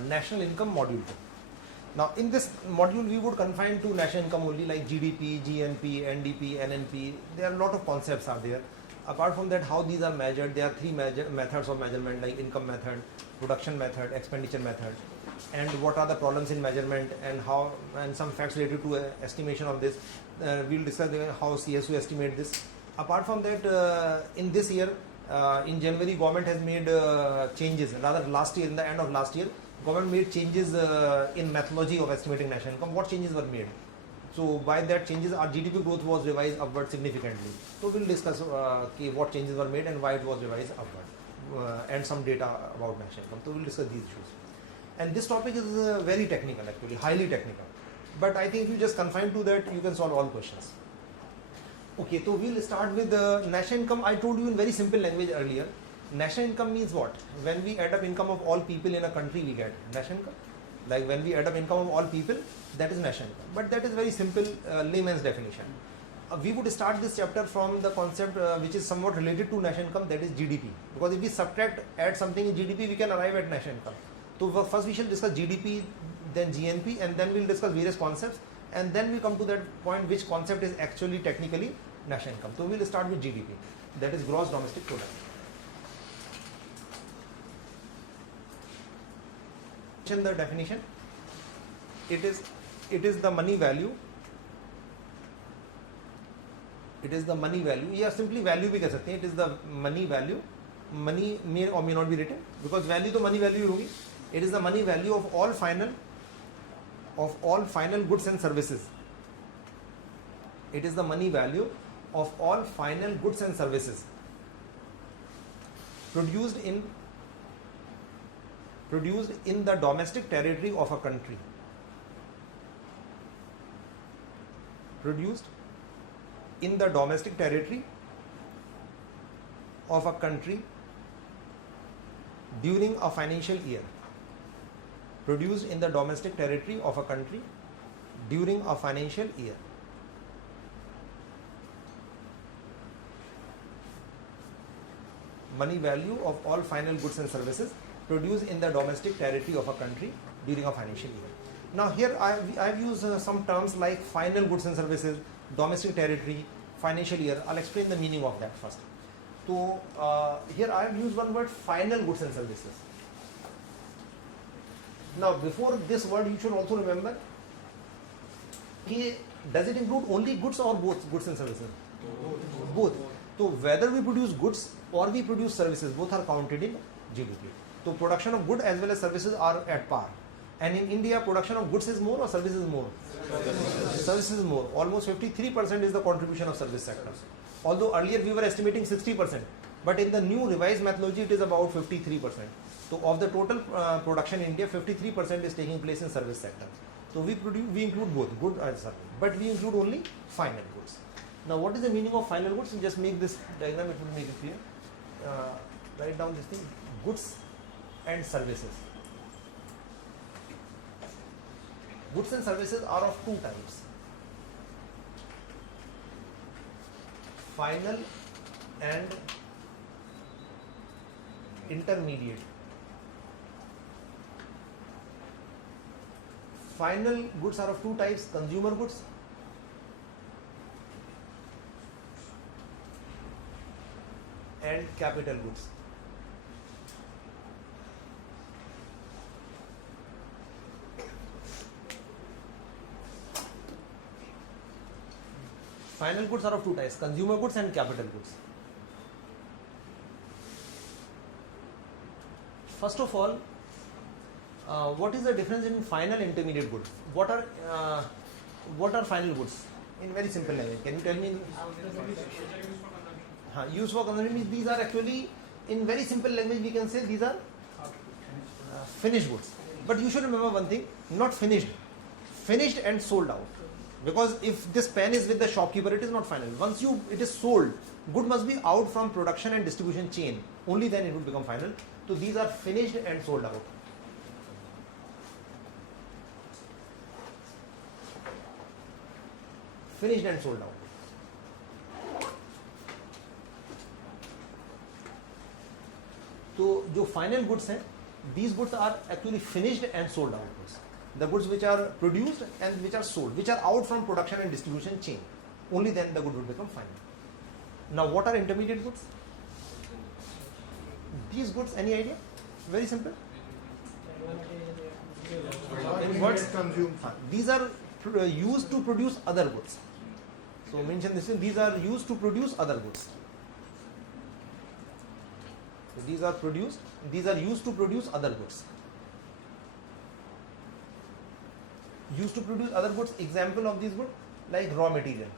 national income module 2. Now in this module we would confine to national income only, like GDP, GNP, NDP, NNP. There are a lot of concepts are there. Apart from that, how these are measured, there are three methods of measurement, like income method, production method, expenditure method, and what are the problems in measurement, and how, and some facts related to estimation of this. We will discuss how CSU estimate this. Apart from that, in this year, in January, government has made changes. Rather, last year, in the end of last year, government made changes in methodology of estimating national income. What changes were made? So by that changes, our GDP growth was revised upward significantly. So we'll discuss what changes were made and why it was revised upward, and some data about national income. So we'll discuss these issues. And this topic is very technical, actually, highly technical. But I think if you just confine to that, you can solve all questions. Okay, so we'll start with national income. I told you in very simple language earlier. National income means what? When we add up income of all people in a country, we get national income. Like when we add up income of all people, that is national income. But that is very simple layman's definition. We would start this chapter from the concept which is somewhat related to national income, that is GDP. Because if we add something in GDP, we can arrive at national income. So first we shall discuss GDP, then GNP, and then we'll discuss various concepts, and then we come to that point which concept is actually technically national income. So we'll start with GDP, that is gross domestic product. In the definition, it is the money value. It is the money value. Yeah, simply value भी कह सकते हैं. It is the money value. Money may or may not be written because value तो money value होगी. It is the money value of all final goods and services. It is the money value of all final goods and services produced in the domestic territory of a country. Produced in the domestic territory of a country during a financial year. Produced in the domestic territory of a country during a financial year. Money value of all final goods and services produced in the domestic territory of a country during a financial year. Now here I've used some terms like final goods and services, domestic territory, financial year. I'll explain the meaning of that first. So here I've used one word, final goods and services. Now before this word you should also remember, does it include only goods or both goods and services? Both. So whether we produce goods or we produce services, both are counted in GDP. So production of goods as well as services are at par. And in India, production of goods is more or services is more? Services is more. Almost 53% is the contribution of service sector. Although earlier we were estimating 60%, but in the new revised methodology it is about 53%. So of the total production in India, 53% is taking place in service sector. So we include both good and service, but we include only final goods. Now what is the meaning of final goods? Just make this diagram, it will make it clear. Write down this thing, goods and services. Goods and services are of two types. Final and intermediate. Final goods are of two types, consumer goods and capital goods. Final goods are of two types, consumer goods and capital goods. First of all, what is the difference in final and intermediate goods? What are final goods? In very simple language, can you tell me? Used for consumption means these are actually, in very simple language we can say these are finished goods. But you should remember one thing, not finished, finished and sold out. Because if this pen is with the shopkeeper, it is not final. Once it is sold, good must be out from production and distribution chain. Only then it will become final. So these are finished and sold out. Finished and sold out. तो जो final goods हैं these goods are actually finished and sold out goods. The goods which are produced and which are sold, which are out from production and distribution chain, only then the good will become final. Now what are intermediate goods? These goods, any idea? Very simple. In words, these are used to produce other goods. So mention this, these are used to produce other goods. So these are used to produce other goods. Used to produce other goods, example of these goods, like raw material.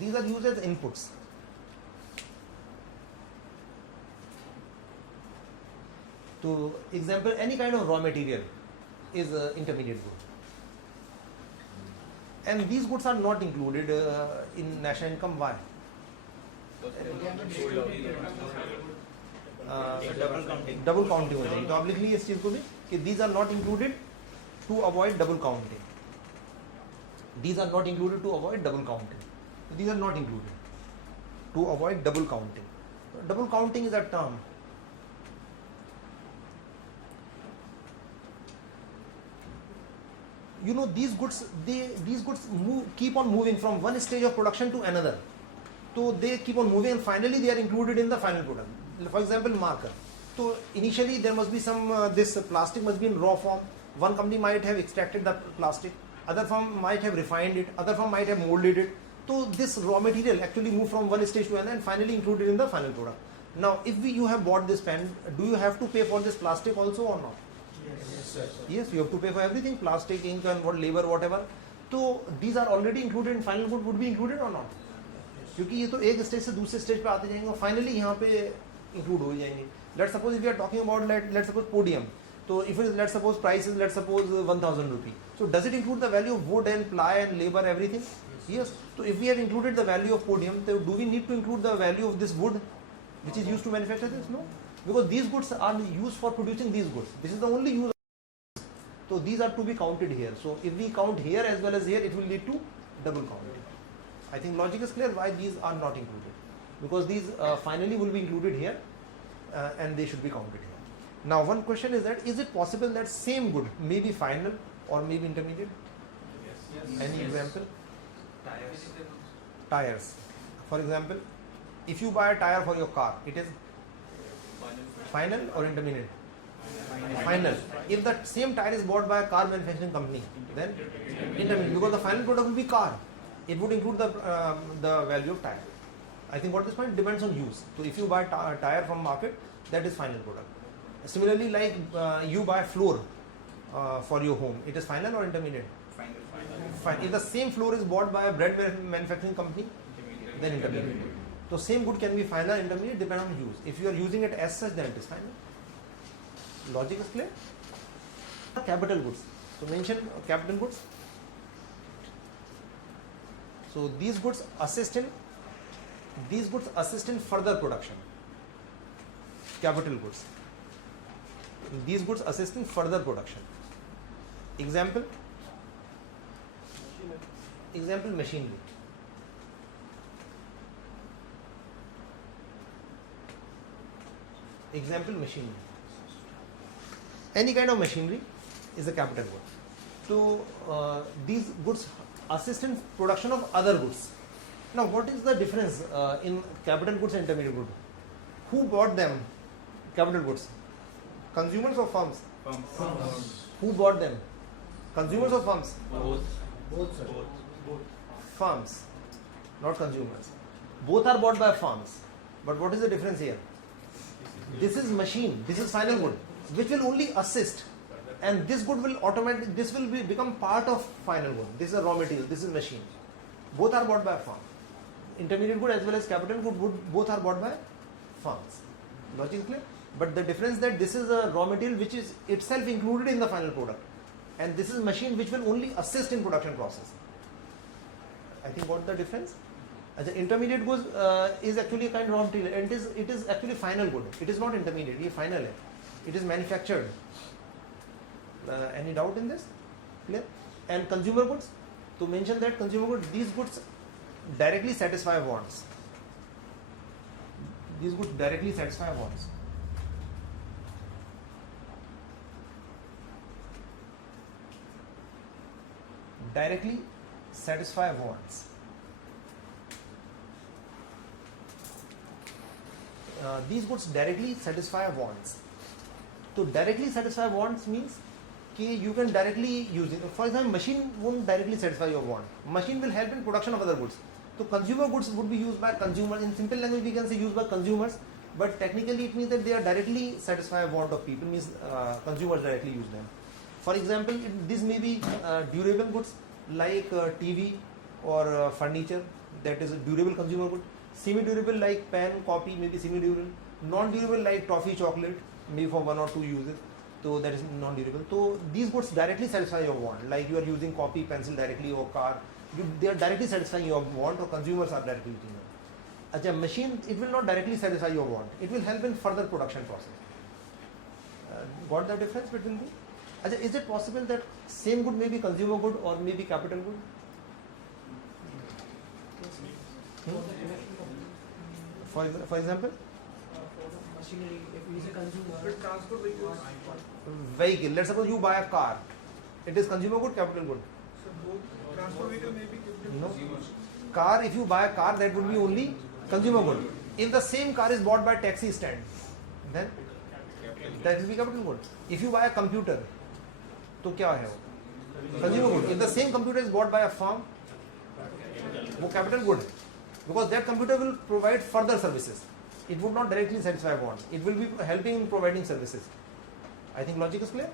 These are used as inputs. To example, any kind of raw material is intermediate good. And these goods are not included in national income. Why? Double counting हो जाएगी. तो आप लिख लीजिए इस चीज को भी कि these are not included to avoid double counting. These are not included to avoid double counting. These are not included to avoid double counting. Double counting is a term. You know, these goods keep on moving from one stage of production to another. So they keep on moving and finally they are included in the final product. For example, marker. So initially there must be some this plastic must be in raw form. One company might have extracted the plastic, other firm might have refined it, other firm might have molded it. So this raw material actually moved from one stage to another and finally included in the final product. Now if you have bought this pen, do you have to pay for this plastic also or not? Yes, you have to pay for everything, plastic, ink and what labor, whatever. So these are already included in final good, would be included or not? क्योंकि ये तो एक stage से दूसरे stage पे आते जाएंगे और फाइनली यहाँ पे इंक्लूड हो जाएंगे. Let's suppose if we are talking about let's suppose podium, तो if let's suppose price is let's suppose 1000 rupee, so does it include the value of wood and ply and labour everything? Yes. तो if we have included the value of podium, तो do we need to include the value of this wood which is used to manufacture this? No, because these goods are used for producing these goods. This is the only use. So these are to be counted here. So if we count here as well as here, it will lead to double counting. I think logic is clear why these are not included, because these finally will be included here and they should be counted here. Now one question is that, is it possible that same good may be final or may be intermediate? Yes. Any example? Tires. For example, if you buy a tire for your car, it is final or intermediate? Final. If the same tire is bought by a car manufacturing company, then intermediate, because the final product will be car. It would include the value of tire. I think what this point depends on use. So if you buy a tire from market, that is final product. Similarly, like you buy floor for your home, it is final or intermediate? Final. If the same floor is bought by a bread manufacturing company, then intermediate. So same good can be final, intermediate, depending on use. If you are using it as such, then it is final. Logic is clear? Capital goods. So mention capital goods. So these goods assist in further production. Capital goods. These goods assist in further production. Example machinery. Example machinery. Any kind of machinery is a capital good. So these goods assist in production of other goods. Now what is the difference in capital goods and intermediate goods? Who bought them? Capital goods. Consumers or firms? Firms. Who bought them? Consumers or firms? Both. Firms, not consumers. Both are bought by firms. But what is the difference here? This is machine, this is final good, which will only assist, and this good will become part of final good. This is a raw material, this is machine. Both are bought by a firm. Intermediate good as well as capital good, both are bought by firms. Logic is clear? But the difference that this is a raw material which is itself included in the final product, and this is machine which will only assist in production process. I think what the difference? The intermediate goods is actually a kind of raw material, and it is actually final good. It is not intermediate, ये final है. It is manufactured. Any doubt in this? Clear? And consumer goods. To mention that consumer goods, these goods directly satisfy wants. these goods directly satisfy wants. Directly satisfy wants. These goods directly satisfy wants. So directly satisfy wants means you can directly use it. For example, machine won't directly satisfy your want. Machine will help in production of other goods. So consumer goods would be used by consumers. In simple language, we can say used by consumers, but technically it means that they are directly satisfy want of people. Means consumers directly use them. For example, this may be durable goods like TV or furniture. That is a durable consumer good. Semi-durable like pen, copy, maybe semi-durable. Non-durable like toffee, chocolate, maybe for 1 or 2 uses. So that is non-durable. So these goods directly satisfy your want. Like you are using copy, pencil directly or car. They are directly satisfying your want, or consumers are directly using them. As a machine, it will not directly satisfy your want. It will help in further production process. Got the difference between these? Is it possible that same good may be consumer good or maybe capital good? For example? Machinery, if we say consumer, transport vehicle. Let's suppose you buy a car. It is consumer good, capital good? So both transport vehicle may be capital. No. Car, if you buy a car, that would be only consumer good. If the same car is bought by taxi stand, then that will be capital good. If you buy a computer, तो क्या है वो? Consumer good. If the same computer is bought by a firm, वो capital good, because that computer will provide further services. It would not directly satisfy wants. It will be helping in providing services. I think logic is clear.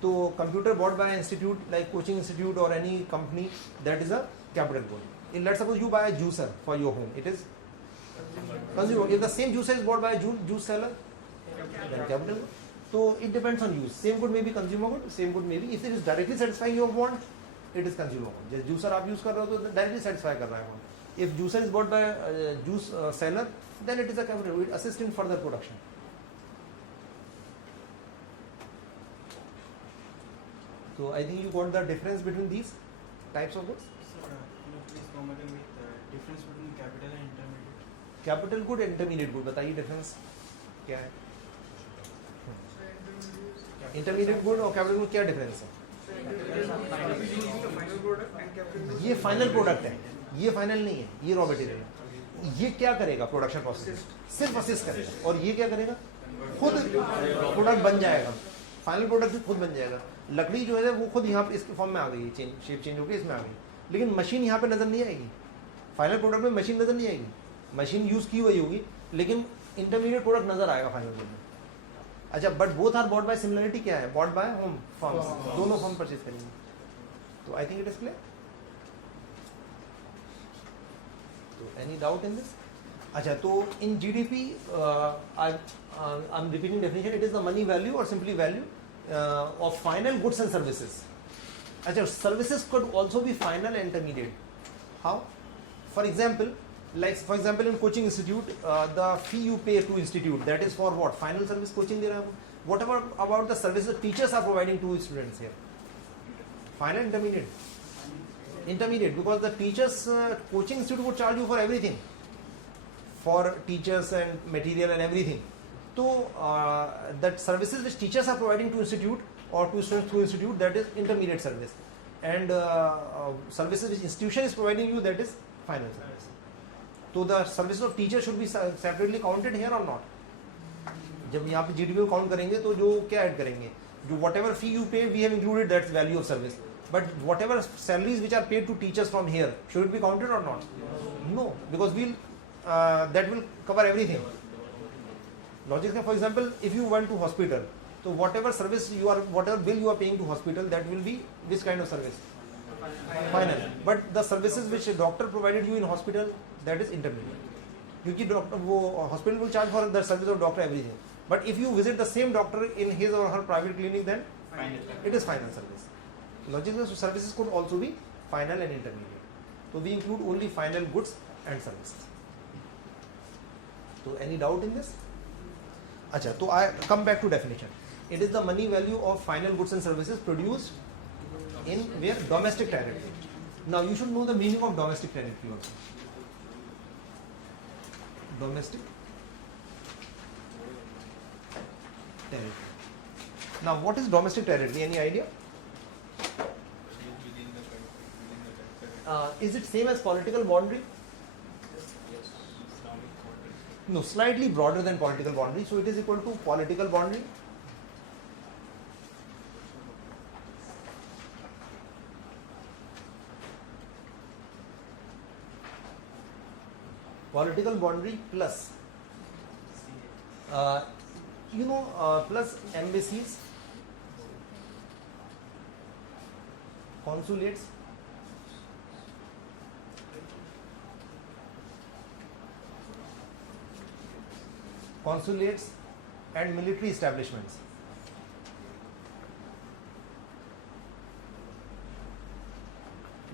So computer bought by an institute like coaching institute or any company, that is a capital good. Let's suppose you buy a juicer for your home. It is consumer. If the same juicer is bought by a juice seller, then capital good. So it depends on use. Same good may be consumer good, same good may be. If it is directly satisfying your want, it is consumer good. Just juicer आप use कर रहे हो तो directly satisfy कर रहा है want. If juicer is bought by a juice seller, then it is a capital. It assists in further production. So I think you got the difference between these types of goods. Sir, can you please come again with the difference between capital and intermediate? Capital good and intermediate good. बताइए difference क्या है? Intermediate good और capital good क्या difference है? ये final product है. ये final नहीं है, ये रॉ मटेरियल है. ये क्या करेगा प्रोडक्शन प्रोसेस? सिर्फ असिस्ट करेगा. और ये क्या करेगा? खुद प्रोडक्ट बन जाएगा. फाइनल प्रोडक्ट भी खुद बन जाएगा. लकड़ी जो है वो खुद यहाँ पे इसके फॉर्म में आ गई, शेप चेंज होकर इसमें आ गई. लेकिन मशीन यहाँ पे नजर नहीं आएगी. फाइनल प्रोडक्ट में मशीन नजर नहीं आएगी. मशीन यूज की हुई होगी, लेकिन इंटरमीडिएट प्रोडक्ट नजर आएगा फाइनल में. अच्छा, but both are bought by similarity क्या है? Bought by home firms. दोनों फर्म परचेज करेंगे. तो I think it is clear. Any doubt in this? अच्छा, तो in GDP, I'm repeating definition. It is the money value or simply value of final goods and services. अच्छा, services could also be final and intermediate. How? For example, in coaching institute, the fee you pay to institute, that is for what? Final service coaching दे रहा है. What about the services teachers are providing to students here? Final, intermediate? Intermediate, because the teachers coaching institute would charge you for everything, for teachers and material and everything. So that services which teachers are providing to institute or to students through institute, that is intermediate service, and services which institution is providing you, that is final service. So the services of teachers should be separately counted here or not? जब यहाँ पे GDP को count करेंगे तो जो क्या add करेंगे? जो whatever fee you pay, we have included that value of service. But whatever salaries which are paid to teachers from here, should it be counted or not? No, because that will cover everything. Logic, for example, if you went to hospital, so whatever bill you are paying to hospital, that will be which kind of service? Final. But the services which a doctor provided you in hospital, that is intermediate. Because hospital will charge for the service of doctor everything. But if you visit the same doctor in his or her private clinic, then it is final service. Logical services could also be final and intermediate. So we include only final goods and services. So any doubt in this? Acha, so I come back to definition. It is the money value of final goods and services produced in where? Domestic territory. Now you should know the meaning of domestic territory also. Domestic territory. Now, what is domestic territory? Any idea? Within the country. Is it same as political boundary? Yes. Islamic borders. No, slightly broader than political boundary. So it is equal to political boundary. Political boundary plus, plus embassies, consulates, and military establishments.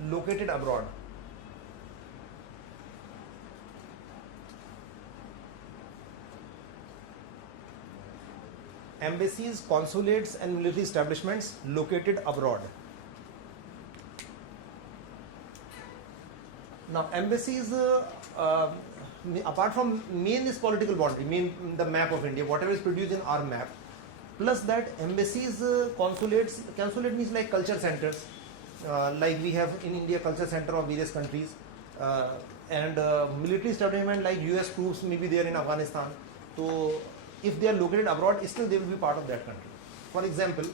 Located abroad. Embassies, consulates, and military establishments located abroad. Now, embassies, apart from main is political boundary, main the map of India, whatever is produced in our map. Plus that, embassies, consulates, consulate means like culture centers, like we have in India culture center of various countries, and military establishment like US troops may be there in Afghanistan. So, if they are located abroad, still they will be part of that country. For example,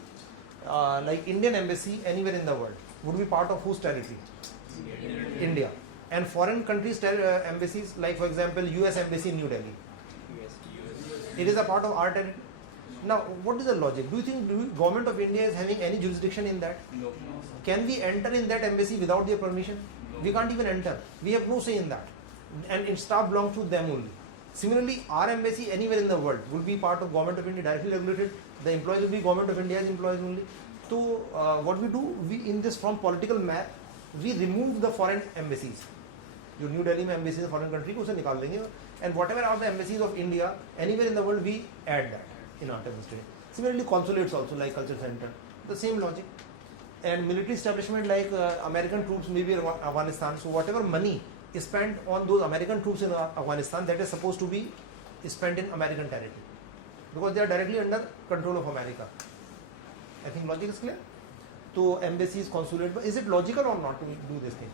like Indian embassy anywhere in the world would be part of whose territory? India. And foreign countries' embassies, like for example, US embassy in New Delhi. It is a part of our territory. Now, what is the logic? Do you think the government of India is having any jurisdiction in that? No. Can we enter in that embassy without their permission? No. We can't even enter. We have no say in that. And its staff belongs to them only. Similarly, our embassy anywhere in the world will be part of government of India, directly regulated. The employees will be government of India's employees only. So, what we do, we in this from political map, we remove the foreign embassies. जो new Delhi में embassies foreign country को उसे निकाल देंगे, and whatever are the embassies of India anywhere in the world, we add that in our administration. Similarly, consulates also like culture center, the same logic. And military establishment like American troops may be in Afghanistan. So whatever money is spent on those American troops in Afghanistan, that is supposed to be spent in American territory because they are directly under control of America. I think logic is clear. So embassies, consulate, is it logical or not to do this thing?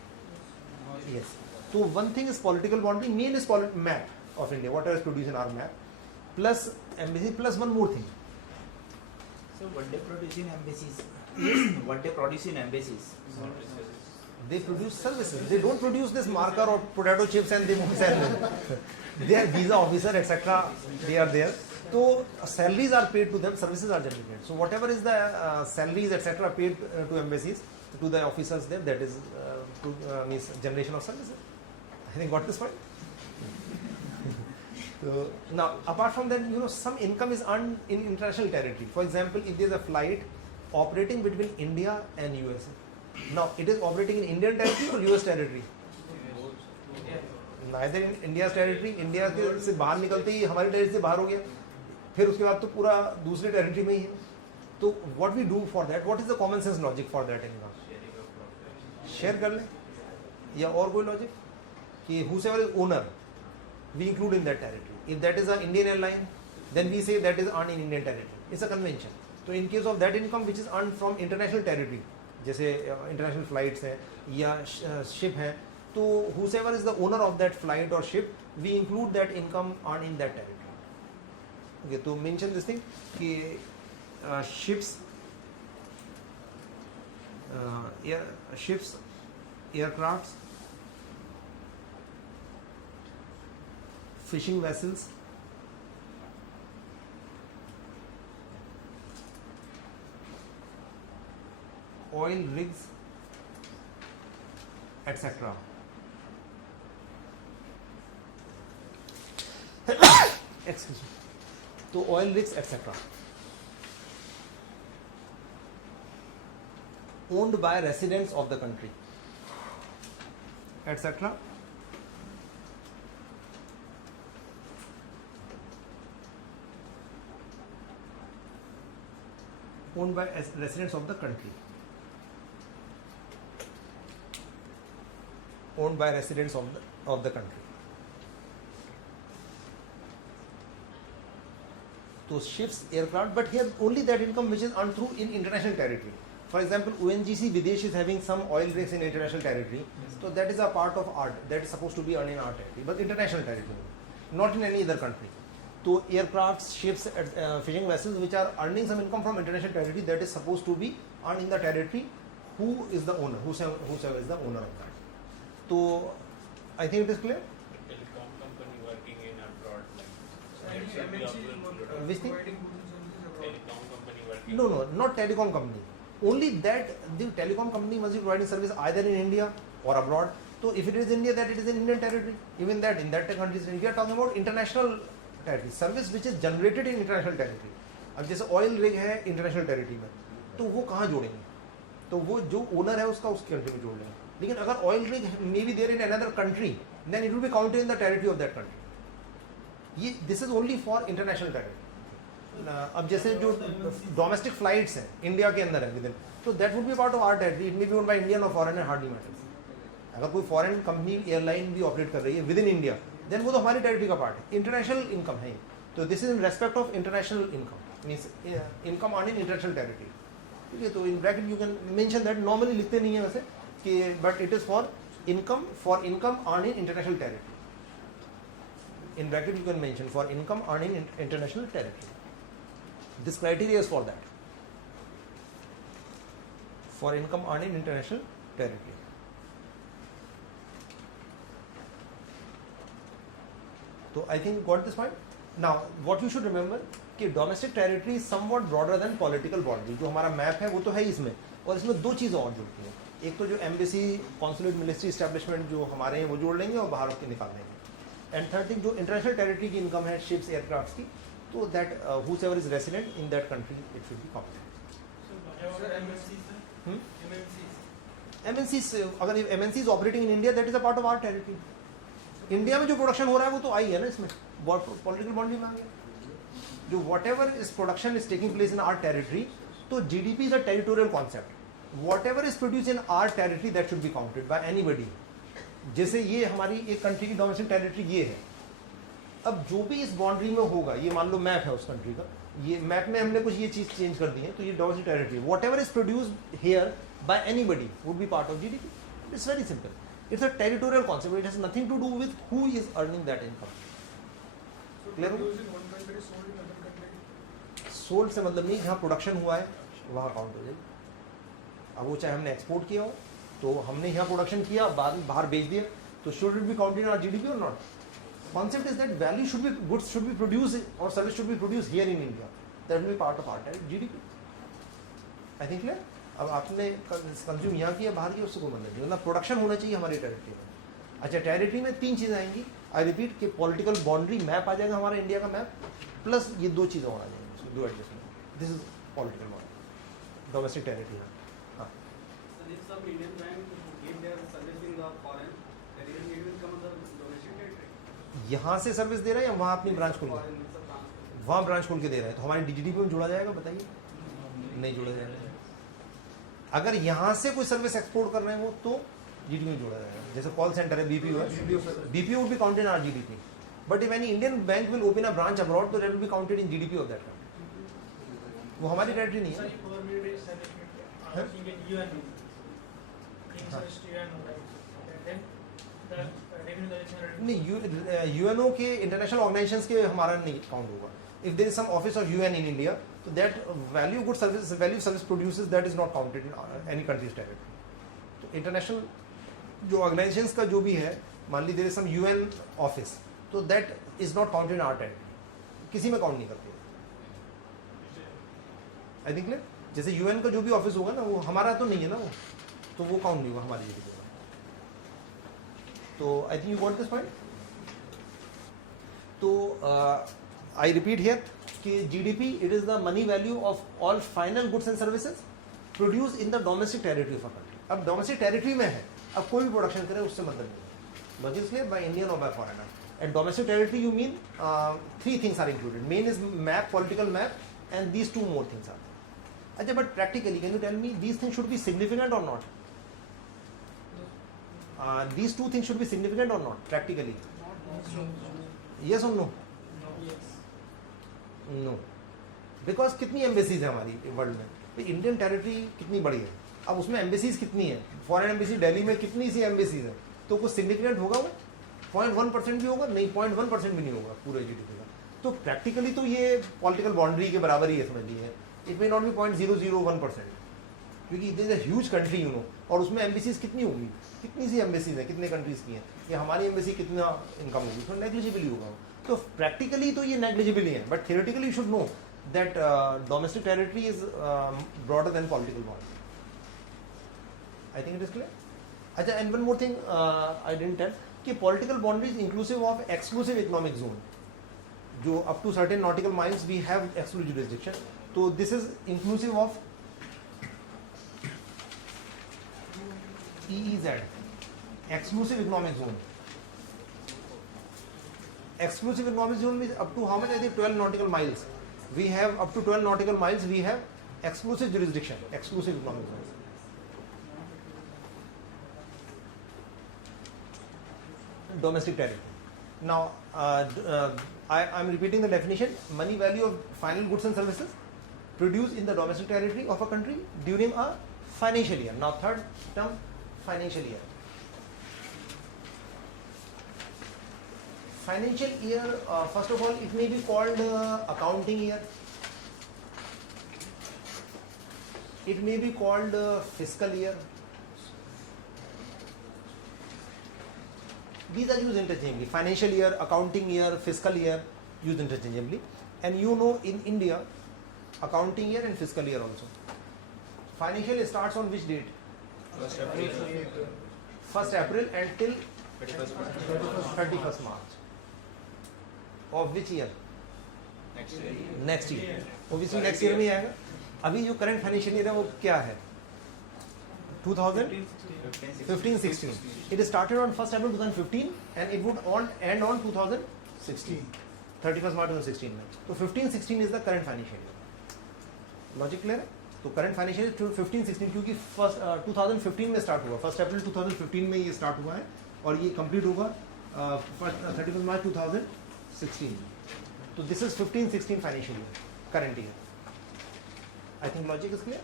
Yes. So one thing is political boundary, main is map of India, whatever is produced in our map, plus embassy, plus one more thing. So what they produce in embassies? What they produce in embassies? They produce services. They don't produce this marker or potato chips and they won't sell them. They are visa officer, etc. They are there. So salaries are paid to them, services are generated. So whatever is the salaries, etc. paid to embassies, to the officers there, that is means generation of services. I think got this point. So now, apart from that, some income is earned in international territory. For example, if there is a flight operating between India and USA. Now, it is operating in Indian territory or US territory? Neither in India's territory. India से बाहर निकलते ही हमारे territory से बाहर हो गया. फिर उसके बाद तो पूरा दूसरे territory में ही है. तो what we do for that? What is the common sense logic for that income? Share कर ले या और कोई logic? कि whosoever is owner, we include in that territory. If that is an Indian airline, then we say that is earned in Indian territory. It's a convention. So in case of that income which is earned from international territory, जैसे international flights हैं या ship हैं, तो whosoever is the owner of that flight or ship, we include that income earned in that territory. Okay, to mention this thing कि ships, aircrafts, fishing vessels, oil rigs, etc. Excuse me. So oil rigs, etc. owned by residents of the country, etc. Owned by residents of the country. Owned by residents of the country. तो ships, aircraft, but here only that income which is earned through in international territory. For example, ONGC Videsh is having some oil rigs in international territory, so that is a part of art that is supposed to be earned in our territory, but international territory, not in any other country. So aircrafts, ships, fishing vessels which are earning some income from international territory, that is supposed to be earned in the territory. Who is the owner? Whosoever is the owner of that. So I think it is clear. Telecom company working in abroad, like Any that should be MNC approved. Which thing? providing goods and services abroad. Telecom company working. No, not telecom company. Only that the telecom company must be providing service either in India or abroad. So if it is India, that it is in Indian territory. Even that in that country, we are talking about international territory, service which is generated in international territory. अब जैसे oil rig है international territory में, तो वो कहाँ जोड़ेंगे? तो वो जो ओनर है उसका उस कंट्री में जोड़ लेंगे. लेकिन अगर oil rig may be there in another country, then it will be counted in the territory of that country. ये this is only for international territory. अब जैसे जो डोमेस्टिक फ्लाइट्स हैं इंडिया के अंदर है विदिन, तो that would be part of our territory. It may be owned by Indian और फॉरेनर, हार्डली मैटर्स. अगर कोई फॉरेन कंपनी एयरलाइन भी ऑपरेट कर रही है विद इन इंडिया, देन वो तो हमारी टेरिटरी का पार्ट है. इंटरनेशनल इनकम है. तो this is in respect of international income, means income on in international territory. ठीक है, तो in bracket you can mention that. Normally लिखते नहीं है वैसे कि, but it is for income on in international territory. In bracket you can mention for income on in international territory. This criteria is for that, for income earned in international territory. So I think got this point. Now what you should remember कि domestic territory is somewhat broader than political boundary. जो हमारा map है वो तो है इसमें, और इसमें दो चीज़ें और जुड़ती हैं. एक तो जो एम्बेसी, कॉन्सुलेट, मिलिट्री इस्टेब्लिशमेंट जो हमारे हैं वो जोड़ लेंगे और बाहर के निकाल देंगे. एंड थर्ड थिंग, जो इंटरनेशनल टेरिटरी की इनकम है शिप्स, एयरक्राफ्ट की, तो that whosoever is resident in that country, it should be counted. Sir, MNCs, sir? MNCs. MNCs, अगर MNC is operating in India, that is a part of our territory. India में जो production हो रहा है वो तो आई है ना इसमें, पॉलिटिकल बाउंड्री में आ गया. जो what ever is production is taking place in are territory, तो GDP is a territorial concept. What ever is produce in are territory, that should be counted bye anybody. जैसे ये हमारी एक कंट्री की domestic territory ये है, अब जो भी इस बाउंड्री में होगा, ये मान लो मैप है उस कंट्री का, ये मैप में हमने कुछ ये चीज़ चेंज कर दी है, तो ये domestic territory, whatever is produced here by anybody would be part of GDP. It's very simple. It's a territorial concept. It has nothing to do with who is earning that income. So Clear? produced in one country, sold in other country. Sold से मतलब नहीं, जहाँ production हुआ है वहाँ count हो जाएगी. अब वो चाहे हमने एक्सपोर्ट किया हो, तो हमने यहाँ प्रोडक्शन किया, बाद में बाहर बेच दिया, तो should it be counted in our GDP और not? Concept is that value should be, goods should be produced or service should be produced here in India. That will be part of our GDP. I think clear? अब आपने consume यहाँ किया, बाहर किया, उससे कोई मतलब नहीं. मतलब प्रोडक्शन होना चाहिए हमारी टेरिटरी में. अच्छा, टेरिटरी में तीन चीज़ें आएंगी. आई रिपीट कि पॉलिटिकल बाउंड्री मैप आ जाएगा हमारा इंडिया का मैप, प्लस ये दो चीज़ें और आ जाएंगी, दो adjustment. This is political boundary, domestic territory में. हाँ, So this some Indian bank give their service in the foreign, that is it will come under domestic territory. यहाँ से सर्विस दे रहा है या वहाँ अपनी ब्रांच खोल Foreign is a transfer. वहाँ ब्रांच खोल के दे रहा है, तो हमारी GDP में जोड़ा जाएगा? बताइए. नहीं जोड़ा जाएगा. अगर यहाँ से कोई सर्विस एक्सपोर्ट कर रहे हैं वो, तो GDP में जोड़ा जाएगा. जैसे कॉल सेंटर है, BPO है, BPO would be counted in our GDP. But if any Indian bank will open a branch abroad, तो that will be counted in GDP of that country. वो हमारी टेरिटरी नहीं Sir, है. government is establishment, Huh? in UN, interest UN, then the revenue collection. नहीं, UNO के international organisations के हमारा नहीं काउंट होगा. If there is some office of UN in India, तो that value good service, value service produces, that is not counted in any countries territory. तो international जो organisations का जो भी है, मान ली there is some UN office, तो that is not counted in our territory. किसी में काउंट नहीं करते. I think clear? जैसे UN का जो भी ऑफिस होगा ना, वो हमारा तो नहीं है ना, वो तो वो काउंट नहीं होगा हमारी GDP में. तो I think you got this point. तो आई रिपीट हियर कि GDP it is the money value of all final goods and services produce in the domestic territory of a country. अब domestic territory में है, अब कोई भी production करे उससे मतलब नहीं. But is clear, by Indian or by foreigner. At domestic territory you mean three things are included. Main is map, political map, and these two more things are. अच्छा, but practically can you tell me these things should be significant or not? These two things should be significant or not practically? Yes or no? Yes. No. Because कितनी embassies है हमारी world में, तो Indian territory कितनी बड़ी है, अब उसमें एम्बेसीज कितनी है, फॉरेन एम्बेसी दिल्ली में कितनी सी एम्बेसीज है, तो कुछ सिग्निफिकेंट होगा वो 0.1% भी होगा नहीं, 0.1% भी नहीं होगा पूरे GDP का। तो प्रैक्टिकली तो ये पॉलिटिकल बाउंड्री के बराबर ही है, समझ लीजिए। इट मे नॉट बी 0.001%, क्योंकि it is a huge country और उसमें एम्बेसीज कितनी होगी, कितनी सी एम्बेसीज है, कितने कंट्रीज की है, या हमारी एम्बेसी कितना इनकम होगी, तो नेग्लिजिबल ही होगा। तो प्रैक्टिकली तो ये नेग्लिजिबल ही है, but theoretically you should know that domestic territory is broader than political boundary. I think it is clear. अच्छा, and one more thing I didn't tell कि political boundaries inclusive of exclusive economic zone, जो up to certain nautical miles we have exclusive jurisdiction, तो this is inclusive of EEZ, exclusive economic zone. Exclusive economic zone means up to how much? I think 12 nautical miles. We have up to 12 nautical miles. We have exclusive jurisdiction, exclusive economic zone. Domestic territory. Now, I'm repeating the definition: money value of final goods and services produced in the domestic territory of a country during a financial year. Now, third term. Financial year. Financial year, first of all, it may be called accounting year. It may be called fiscal year. These are used interchangeably. Financial year, accounting year, fiscal year, used interchangeably. And you know, in India, accounting year and fiscal year also. Financial year starts on which date? 1st April and till 31st March of which year? Next year. Obviously next year में ही आएगा। अभी जो current financial year है वो क्या है? 2015-16. It started on 1st April 2015 and it would end on 2016, 31st March 2016 में। तो 15-16 is the current financial year. Logic clear है? तो करंट फाइनेंशियल 15-16 क्योंकि 2015 में स्टार्ट हुआ, 1st अप्रैल 2015 में ये स्टार्ट हुआ है और ये कंप्लीट होगा 31 मार्च 2016। तो this is 15-16 financial year, current year. I think logic is clear.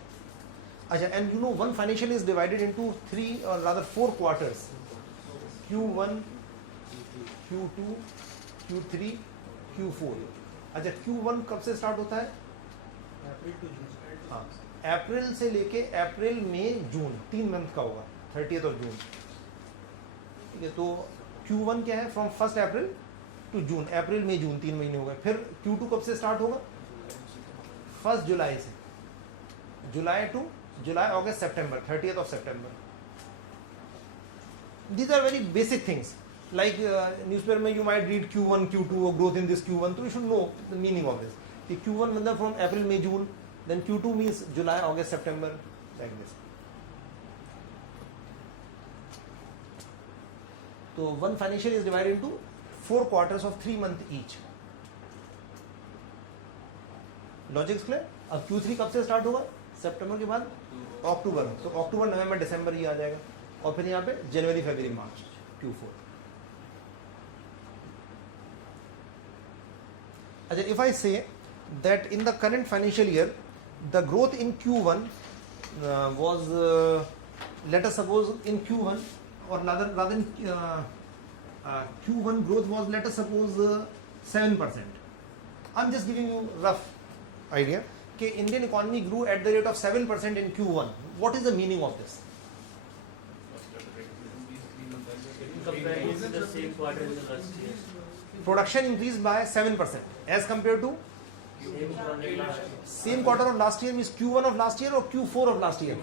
अच्छा, and you know one financial is divided into 3 or rather 4 quarters, Q1, Q2, Q3, Q4। अच्छा, Q1 कब से स्टार्ट होता है? हाँ, अप्रैल से लेके अप्रैल, मई, जून, 3 मंथ का होगा, 30th of जून। ठीक है, तो Q1 क्या है? From 1st April to June, अप्रैल, मई, जून, 3 महीने हो गए। फिर Q2 कब से स्टार्ट होगा? 1st जुलाई से, जुलाई टू जुलाई, अगस्त, सितंबर, 30th of September। These are very basic things. Like newspaper में you might read Q1, Q2 or growth in this Q1, so you should know the meaning of this. कि Q1 मतलब from April, May, June, then Q2 means July, August, September, like this. So one financial is divided into 4 quarters of 3 months each. Logic is clear? अब Q3 कब से start होगा? सितंबर के बाद अक्टूबर, तो अक्टूबर, नवंबर, दिसंबर ये आ जाएगा, और फिर यहाँ पे जनवरी, फरवरी, मार्च, Q4। अच्छा, if I say that in the current financial year the growth in Q1 was let us suppose in Q1 or rather in Q1 growth was, let us suppose 7%. I'm just giving you rough idea कि Indian economy grew at the rate of 7% in Q1. What is the meaning of this? Compared to the same quarter in the last year. Production increased by 7% as compared to same quarter of last year, means Q1 of last year or Q4 of last year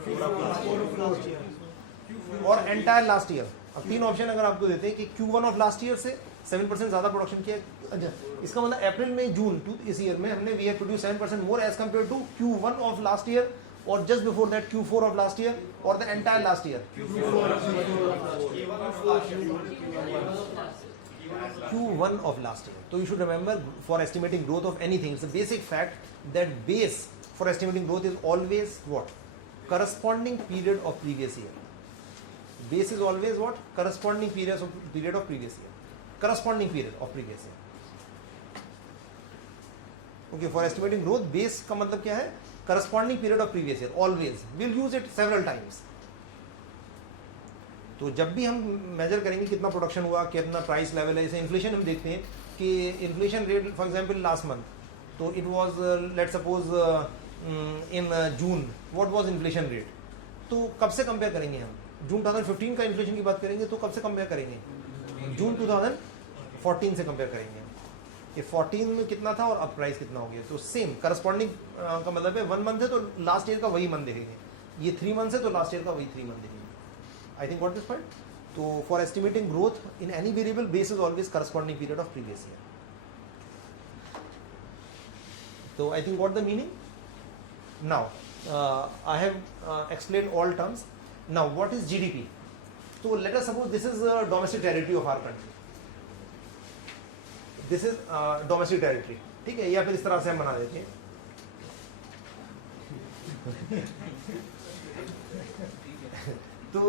और entire last year। अब 3 option अगर आपको देते हैं कि Q1 of last year से 7% ज़्यादा production किया, अच्छा, इसका मतलब अप्रैल में, जून इस ईयर में हमने we have produced 7% more as compared to Q1 of last year or just before that Q4 of last year or the entire last year? Q1 of last year. So you should remember, for estimating growth of anything, it's a basic fact that base for estimating growth is always what? Corresponding period of previous year. Base is always what? Corresponding period of previous year. Corresponding period of previous year. Okay, for estimating growth base का मतलब क्या है, corresponding period of previous year, always will use it several times. तो जब भी हम major करेंगे कितना प्रोडक्शन हुआ, कितना प्राइस लेवल है, जैसे इन्फ्लेशन हम देखते हैं कि inflation rate for example last month, तो it was let suppose in June, what was inflation rate, तो कब से कंपेयर करेंगे हम, जून 2015 का इन्फ्लेशन की बात करेंगे तो कब से कंपेयर करेंगे, जून 2014 से कंपेयर करेंगे कि 14 में कितना था और अब प्राइस कितना हो गया। तो सेम करस्पॉन्डिंग का मतलब है 1 मंथ है तो लास्ट ईयर का वही मंथ देखेंगे, ये 3 मंथ है तो लास्ट ईयर का वही 3 मंथ देखेंगे। I think what this point. तो for estimating growth in any variable base is always corresponding period of previous year. तो I think what the meaning now, I have explained all terms. Now what is GDP? So let us suppose this is domestic territory of our country. This is domestic territory, ठीक है, या फिर इस तरह से हम बना देते हैं तो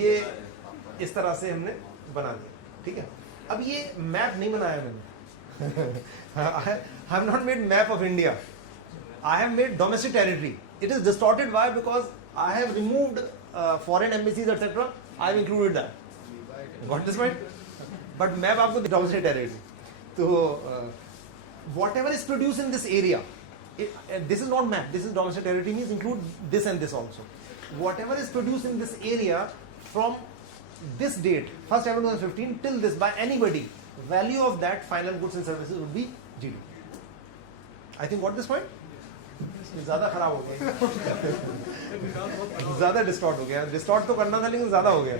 ये इस तरह से हमने बना दिया, ठीक है। अब ये मैप नहीं बनाया मैंने I have not made map of India. I have made domestic territory. It is distorted. Why? Because I have removed foreign embassies, etc. I have included that. Got this point? But map आपको domestic territory. So whatever is produced in this area, this is not map. This is domestic territory means include this and this also. Whatever is produced in this area from this date, 1st April 2015 till this by anybody, value of that final goods and services would be GDP. I think got this point? ज्यादा खराब हो गया ज्यादा distort हो गया, distort तो करना था लेकिन ज्यादा हो गया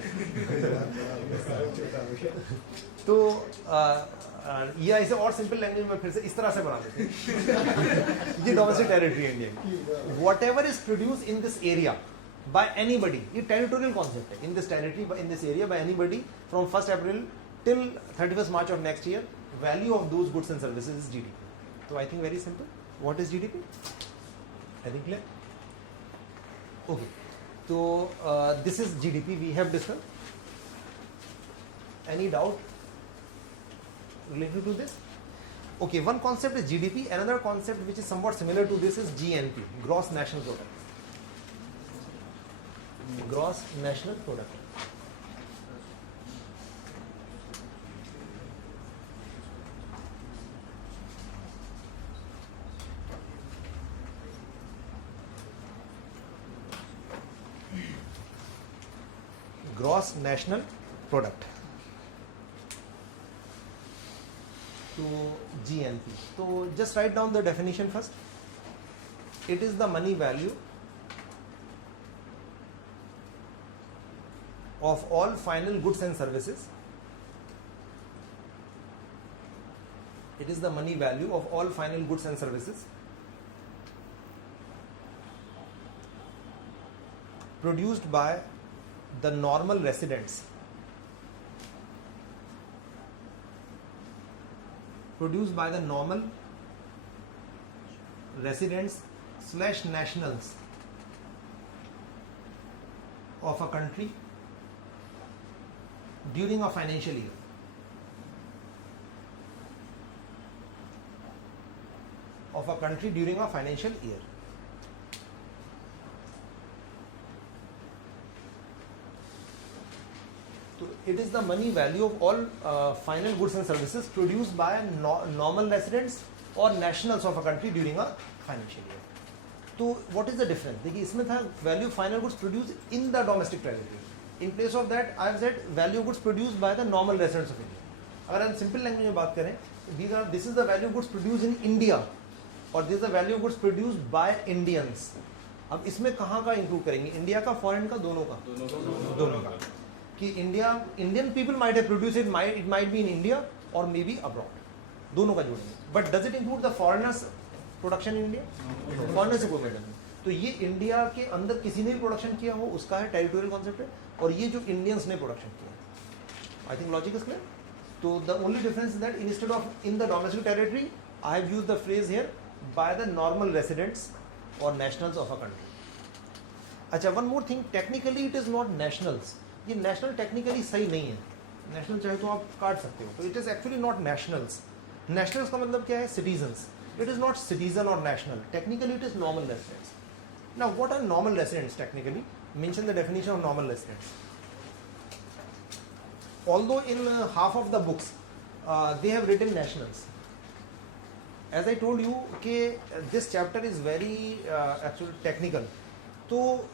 तो ये ऐसे और सिंपल लैंग्वेज में फिर से इस तरह से बना देते हैं ये domestic territory India, what ever is produce in this area bye anybody, ये टेरिटोरियल कॉन्सेप्ट है, in this territory in this area bye anybody from 1st April till 31st March of next year, value of those goods and services is GDP. So I think very simple. What is GDP? I think clear? Okay. So this is GDP we have discussed. Any doubt related to this? Okay, one concept is GDP. Another concept which is somewhat similar to this is GNP, Gross National Product. Gross National Product. Gross National Product to GNP. So just write down the definition first. It is the money value of all final goods and services. It is the money value of all final goods and services produced by the normal residents, produced by the normal residents slash nationals of a country during a financial year. Of a country during a financial year. It is the money value of all final goods and services produced by normal residents or nationals of a country during a financial year. तो what is the difference? देखिए इसमें था value final goods produced in the domestic territory. In place of that, I have said value goods produced by the normal residents of India. अगर हम simple language में बात करें, this is the value goods produced in India, और this is the value goods produced by Indians. अब इसमें कहाँ का include करेंगे? इंडिया का, फॉरेन का, दोनों का? दोनों का. कि Indian people might have produce it might be in India और मे बी अब्रॉड, दोनों का जोड़ेंगे. But does it include the foreigners production in India? Foreigners से कोई मैटर नहीं. तो ये इंडिया के अंदर किसी ने भी प्रोडक्शन किया हो उसका है, टेरिटोरियल कॉन्सेप्ट है, और ये जो इंडियंस ने प्रोडक्शन किया. I think logic is clear. तो the only difference is that instead of in the domestic territory I have used the phrase here by the normal residents or nationals of a country. अच्छा, one more thing, technically it is not nationals. ये national technically सही नहीं है. National चाहे तो आप काट सकते हो, तो it is actually not nationals. Nationals का मतलब क्या है? Citizens. It is not citizen or national. Technically, it is normal residents. Now, what are normal residents technically? Mention the definition of normal residents. Although in half of the books, they have written nationals. As I told you, this chapter is very actually technical. So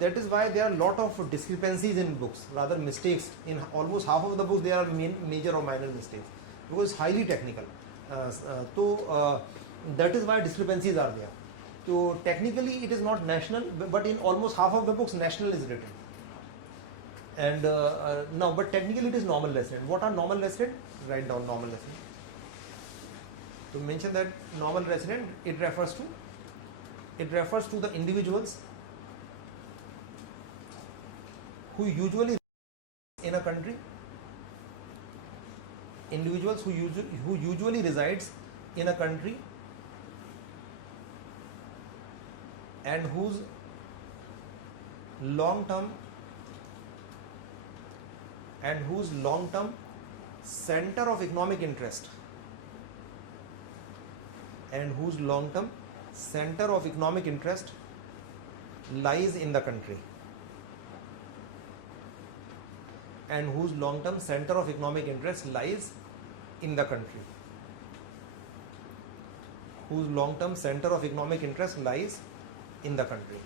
that is why there are a lot of discrepancies in books, rather mistakes. In almost half of the books, there are major or minor mistakes because it's highly technical. So that is why discrepancies are there. So technically, it is not national, but in almost half of the books, national is written. And now, but technically, it is normal resident. What are normal resident? Write down normal resident. To mention that normal resident, it refers to the individuals who usually in a country, individuals who usually resides in a country and whose long term center of economic interest lies in the country, and whose long-term center of economic interest lies in the country. Whose long-term center of economic interest lies in the country.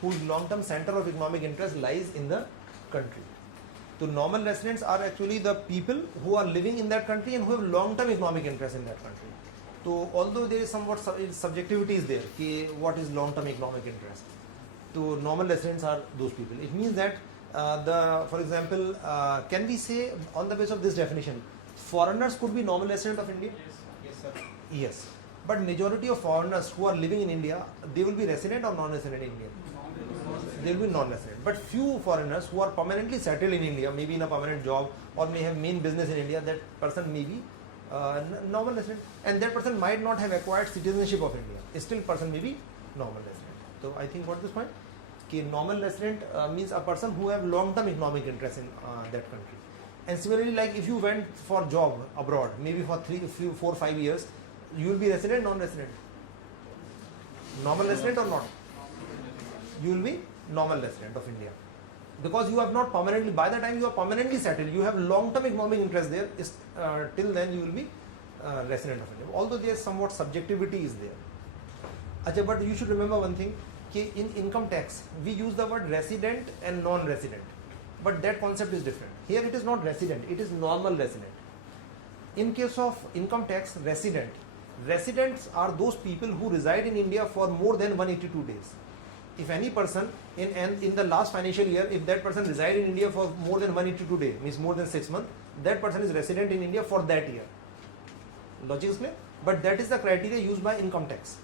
Whose long-term center of economic interest lies in the country. So normal residents are actually the people who are living in that country and who have long-term economic interest in that country. So although there is somewhat subjectivity is there, what is long-term economic interest? So normal residents are those people. It means that for example, can we say on the basis of this definition, foreigners could be normal resident of India? Yes, sir. Yes. But majority of foreigners who are living in India, they will be resident or non-resident in India? They will be non-resident. But few foreigners who are permanently settled in India, maybe in a permanent job or may have main business in India, that person may be normal resident, and that person might not have acquired citizenship of India. Still person may be normal resident. So I think what this point? Normal resident means a person who have long-term economic interest in that country. And similarly, like if you went for job abroad, maybe for 4 5 years, you will be resident, non-resident. Normal resident or not? You will be normal resident of India. Because you have not permanently, by the time you are permanently settled, you have long-term economic interest there, till then you will be resident of India. Although there is somewhat subjectivity is there. Achha, but you should remember one thing, in income tax, we use the word resident and non-resident. But that concept is different. Here it is not resident, it is normal resident. In case of income tax, residents are those people who reside in India for more than 182 days. If any person in the last financial year, if that person reside in India for more than 182 days, means more than 6 months, that person is resident in India for that year. Logic is clear? But that is the criteria used by income tax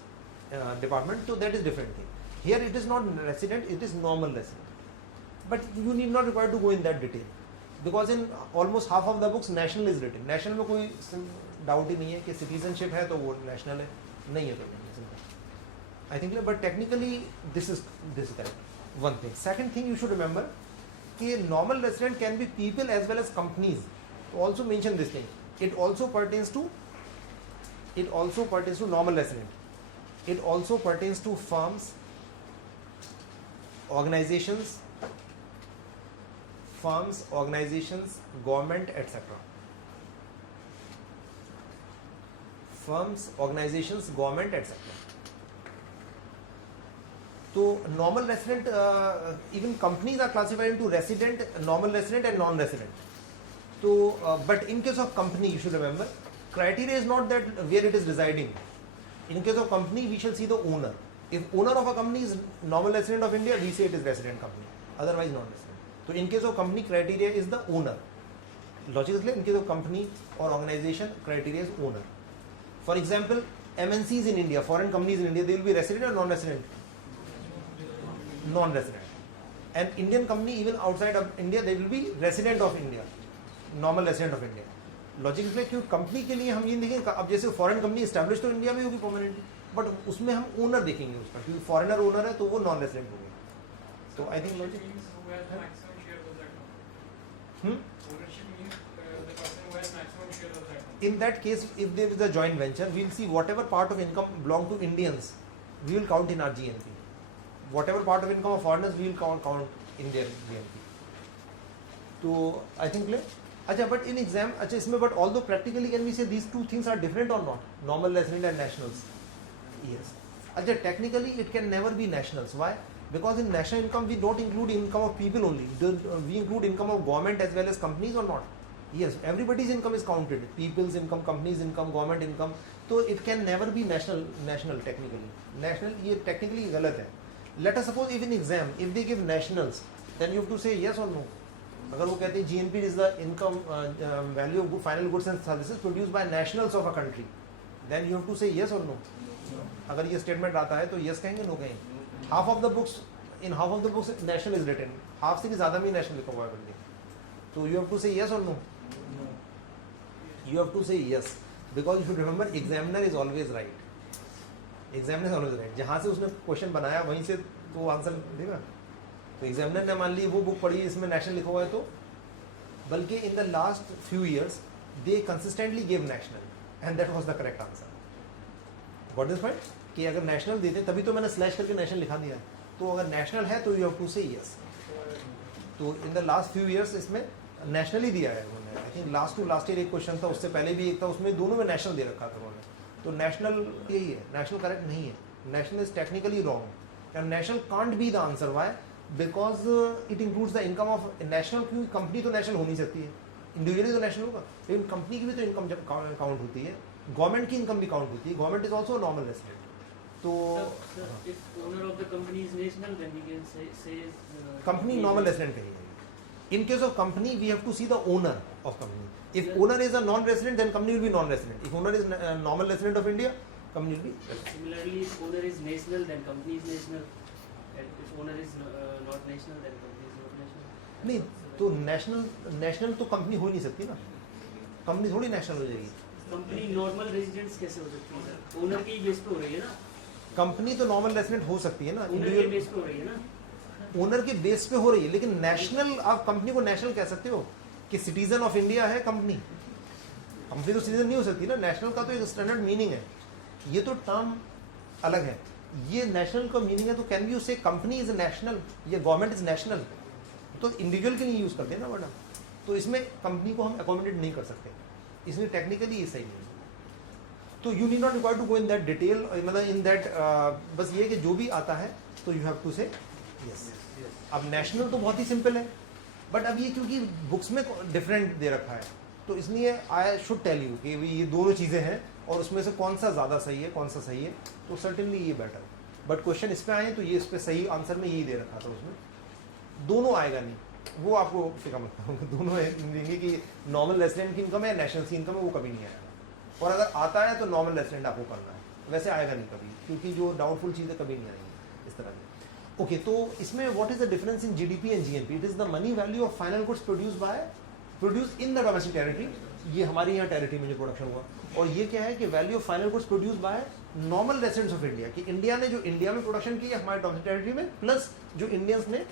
department, so that is different thing. Here it is not resident, it is normal resident. But you need not require to go in that detail, because in almost half of the books national is written. National में कोई doubt ही नहीं है कि citizenship है तो वो national है, नहीं है तो नहीं. I think, but technically this is correct. One thing. Second thing you should remember, कि normal resident can be people as well as companies. Also mention this thing. It also pertains to normal resident. It also pertains to firms, organizations, government, etc. Firms, organizations, government, etc. So normal resident, even companies are classified into resident, normal resident and non-resident. So, but in case of company, you should remember, criteria is not that where it is residing. In case of company, we shall see the owner. If owner of a company is normal resident of India, we say it is resident company. Otherwise, non-resident. So in case of company, criteria is the owner. Logic is clear. In case of company or organization, criteria is owner. For example, MNCs in India, foreign companies in India, they will be resident or non-resident? Non-resident. And Indian company, even outside of India, they will be resident of India, normal resident of India. Logic इसलिए क्योंकि company के लिए हम ये देखें, अब जैसे foreign company establish तो इंडिया में होगी परमानेंटली, बट उसमें हम ओनर देखेंगे उसका, क्योंकि फॉरेनर ओनर है तो वो नॉन रेसिडेंट होगा. तो I think logic In that case, if there is a joint venture, we will see whatever part of income belong to Indians, we will count in our GNP. Whatever part of income of foreigners, we will count in their GNP. So I think clear. अच्छा, but in exam, अच्छा इसमें but although practically can we say these two things are different or not? Normal resident and nationals. Yes. अच्छा, technically it can never be nationals. Why? Because in national income we don't include income of people only. We include income of government as well as companies or not? Yes. Everybody's income is counted. People's income, companies' income, government income. So it can never be national technically. National ये technically गलत है. Let us suppose if in exam if they give nationals, then you have to say yes or no. अगर वो कहते हैं GNP is the income value of final goods and services produced by nationals of a country, then you have to say yes or no. अगर ये statement आता है तो yes कहेंगे, no कहेंगे. Half of the books national is written, half से भी ज़्यादा में national लिखा हुआ है बल्कि. So you have to say yes or no. You have to say yes because you should remember examiner is always right. Examiner is always right. जहाँ से उसने क्वेश्चन बनाया वहीं से तो आंसर देगा. तो एग्जामिनर ने मान ली वो बुक पढ़ी इसमें नेशनल लिखा हुआ है तो, बल्कि in the last few years they consistently give national and that was the correct answer. What is point कि अगर नेशनल देते तभी तो मैंने स्लैश करके नेशनल लिखा दिया. तो अगर नेशनल है तो यू हैव टू से यस. तो in the last few years इसमें नेशनल ही दिया है उन्होंने. आई थिंक लास्ट ईयर एक क्वेश्चन था, उससे पहले भी एक था, उसमें दोनों में नेशनल दे रखा था उन्होंने. तो नेशनल यही है, नेशनल करेक्ट नहीं है. National is technically wrong and national can't be the answer. Why? Because it includes the income of national. क्योंकि कंपनी तो नेशनल हो नहीं सकती है, इंडिविजुअली तो नेशनल होगा, लेकिन कंपनी की भी तो इनकम जब काउंट होती है, गवर्नमेंट की इनकम भी काउंट होती है. Government is also normal resident. तो if owner of the company is national, then he can say company normal resident कही है. In case of company, we have to see the owner of company. If owner is a non-resident, then company will be non-resident. If owner is normal resident of India, company will be resident. Similarly, if owner is national, then company is national. And if owner is not national, then company is not national. नहीं तो national तो company हो नहीं सकती ना. Company थोड़ी national हो जाएगी. कंपनी नॉर्मल रेजिडेंट्स कैसे हो सकती है सर? ओनर की बेस पे हो रही है ना. कंपनी तो नॉर्मल रेसिडेंट हो सकती है ना, ओनर के बेस पे हो रही है ना. ओनर के बेस पे हो रही है, लेकिन नेशनल आप कंपनी को नेशनल कह सकते हो कि सिटीजन ऑफ इंडिया है कंपनी. कंपनी तो सिटीजन नहीं हो सकती ना. नेशनल का तो एक स्टैंडर्ड मीनिंग है, ये तो टर्म अलग है. ये नेशनल का मीनिंग है तो कैन यू से कंपनी इज नेशनल या गवर्नमेंट इज नेशनल. तो इंडिविजुअल के लिए यूज करते हैं ना वर्ड. तो इसमें कंपनी को हम अकोमोडेट नहीं कर सकते, इसलिए टेक्निकली ये सही नहीं है. तो you need not require to go in that detail, मतलब इन दैट बस ये कि जो भी आता है तो यू हैव टू से यस. अब नेशनल तो बहुत ही सिंपल है, बट अब ये क्योंकि बुक्स में डिफरेंट दे रखा है तो इसलिए आई शुड टेल यू कि ये दोनों चीज़ें हैं और उसमें से कौन सा ज़्यादा सही है कौन सा सही है. तो सर्टेनली ये बेटर. बट क्वेश्चन इस पर आए तो ये इस पर सही आंसर में यही दे रखा था. उसमें दोनों आएगा नहीं, वो आपको फिक्र मत करो. दोनों देंगे कि नॉर्मल रेसिडेंट की इनकम है, नेशनल की इनकम है, वो कभी नहीं आएगा. और अगर आता है तो नॉर्मल रेसिडेंट आपको करना है, वैसे आएगा नहीं कभी, क्योंकि जो डाउटफुल चीज़ें कभी नहीं आएंगी इस तरह की. ओके, तो इसमें what is the difference in GDP and GNP? It is the money value of final goods produce in the domestic territory. ये हमारी यहाँ टेरिटरी में जो प्रोडक्शन हुआ. और ये क्या है कि value of final goods produce by normal residents of India, कि इंडिया ने जो इंडिया में प्रोडक्शन किया हमारे डोमेस्टिक टेरिटरी में, प्लस जो इंडियंस ने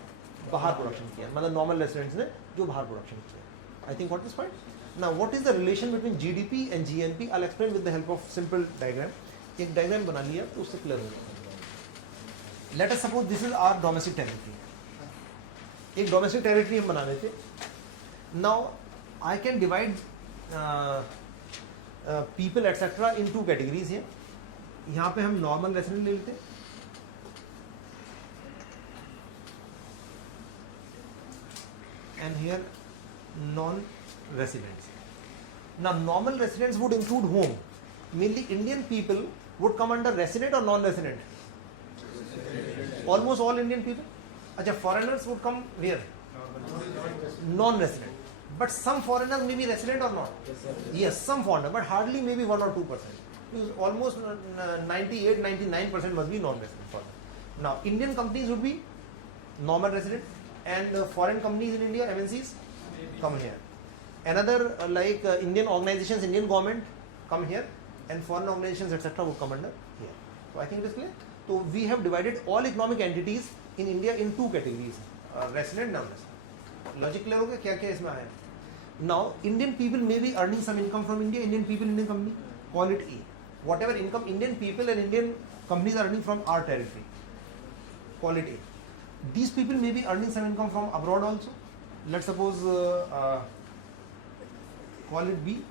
बाहर प्रोडक्शन किया, मतलब नॉर्मल रेसिडेंट्स ने जो बाहर प्रोडक्शन किया. I think what is point. Now, what is the relation between GDP and GNP? I'll explain with the help of simple diagram. एक diagram बना लिया तो उससे clear हो जाएगा. Let us suppose this is our domestic territory. एक domestic territory हम बना लेते. Now, I can divide people etc. in two categories here. यहाँ पे हम normal resident ले लेते. And here non-residents. Now, normal residents would include whom? Mainly Indian people would come under resident or non-resident? Almost all Indian people. Acha, foreigners would come where? Non-resident. But some foreigners may be resident or not? Yes, some foreigner, but hardly maybe 1 or 2%. Almost 98-99% must be non-resident foreigner. Now, Indian companies would be normal resident, and foreign companies in India, MNCs, come here. Another like Indian organizations, Indian government come here, and foreign organizations etc. would come under here. So I think it is clear. So we have divided all economic entities in India in two categories, resident, non-resident. Logic clear हो गया क्या क्या इसमें आया. Now, Indian people may be earning some income from India, Indian people, Indian company, call it A. Whatever income Indian people and Indian companies are earning from our territory, call it A. These people may be earning some income from abroad also. Let's suppose, call it B.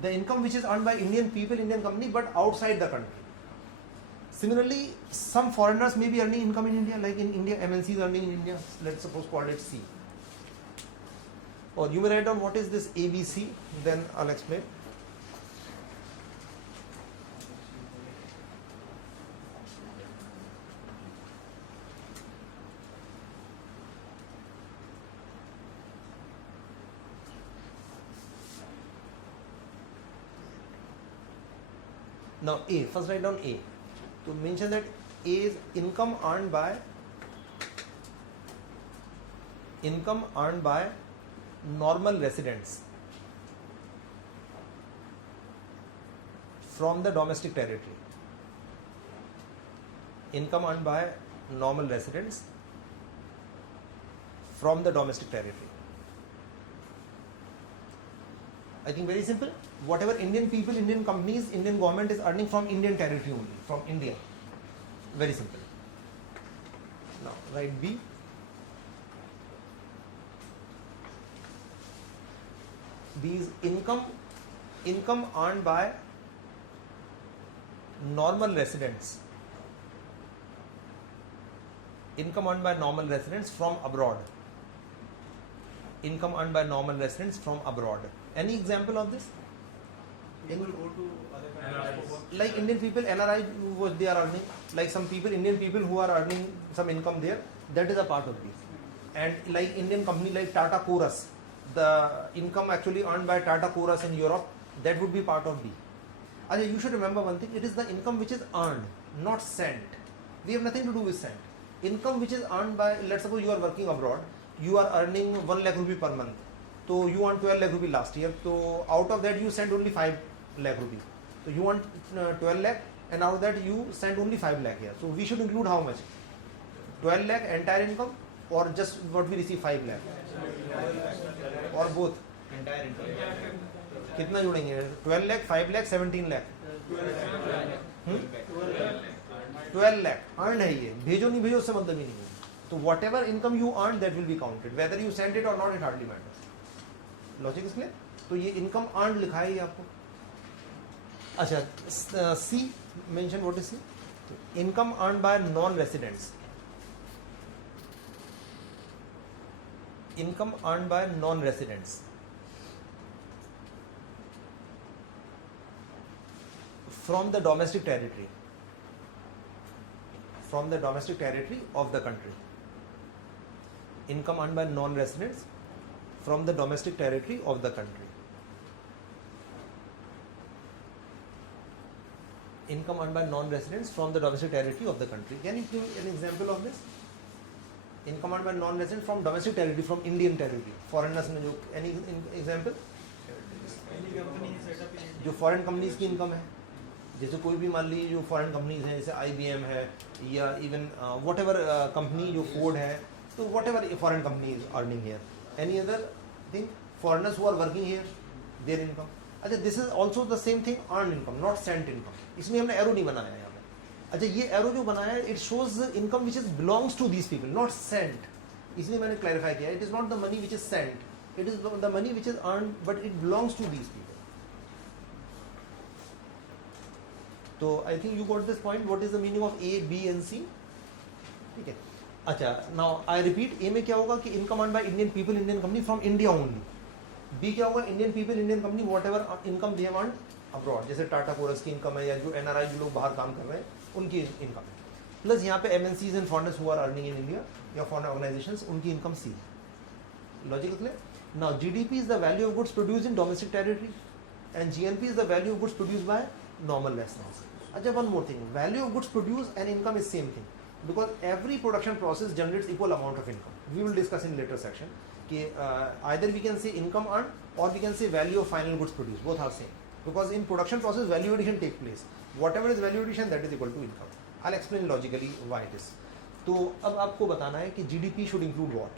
The income which is earned by Indian people, Indian company, but outside the country. Similarly, some foreigners may be earning income in India, like in India, MNCs earning in India, let's suppose call it C. Or you may write down what is this ABC, then I'll explain. Now A, first write down A. To mention that A is income earned by normal residents from the domestic territory. Income earned by normal residents from the domestic territory. I think very simple. Whatever Indian people, Indian companies, Indian government is earning from Indian territory only, from India. Very simple. Now write B. B is income earned by normal residents. Income earned by normal residents from abroad. Income earned by normal residents from abroad. Any example of this? People go to other countries for work. Like Indian people, NRI, what they are earning, like some people, Indian people who are earning some income there, that is a part of this. And like Indian company like Tata Chorus, the income actually earned by Tata Chorus in Europe, that would be part of B. Ajay, you should remember one thing, it is the income which is earned, not sent. We have nothing to do with sent. Income which is earned by, let's suppose you are working abroad, you are earning 1 lakh rupee per month. So you want 12 lakh rupee last year, so out of that you sent only 5 lakh rupee. So you want 12 lakh and out of that you sent only 5 lakh here. So we should include how much? 12 lakh entire income or just what we receive 5 lakh? Or both? Entire income. कितना जोड़ेंगे? 12 lakh, 5 lakh, 17 lakh. 12 lakh earned है ये, भेजो नहीं भेजो उससे मतलब ही नहीं है. So whatever income you earn, that will be counted. Whether you sent it or not, it hardly matters. Logic is clear? तो ये income earned लिखा है ये आपको. अच्छा, C mention what is C? Income earned by non-residents. Income earned by non-residents from the domestic territory. From the domestic territory of the country. Income earned by non-residents from the domestic territory of the country. Income earned by non-residents from the domestic territory of the country. Can you give an example of this? Income earned by non-residents from domestic territory, from Indian territory. Foreigners में जो any example? Any company is set up in India. जो foreign companies की income है, जैसे कोई भी मान लीजिए जो foreign companies हैं, जैसे IBM है या even whatever company जो Ford है, तो whatever foreign company is earning here. Any other thing? Foreigners who are working here, their income. अच्छा, this is also the same thing, earned income, not sent income. इसमें हमने arrow नहीं बनाया यहाँ पे. अच्छा, ये arrow जो बनाया है, it shows the income which is belongs to these people, not sent. इसलिए मैंने clarify किया. It is not the money which is sent. It is the money which is earned, but it belongs to these people. So I think you got this point. What is the meaning of A, B and C? ठीक है. अच्छा, now I repeat. A में क्या होगा कि income earned by Indian people, Indian company from India only. B क्या होगा? Indian people, Indian company whatever income they have earned abroad. जैसे टाटा कोरस की income है या जो NRI जो लोग बाहर काम कर रहे हैं उनकी income. Plus यहाँ पे MNCs and foreigners who are earning in India या foreign organizations उनकी income C. Logic clear? Now GDP is the value of goods produced in domestic territory and GNP is the value of goods produced by normal residents. अच्छा, one more thing. Value of goods produced and income is same thing because every production process generates equal amount of income. We will discuss in later section. कि either we can say income earned or we can say value of final goods produced. Both are same because in production process value addition take place. Whatever is value addition that is equal to income. I'll explain logically why it is. तो अब आपको बताना है कि GDP should include what?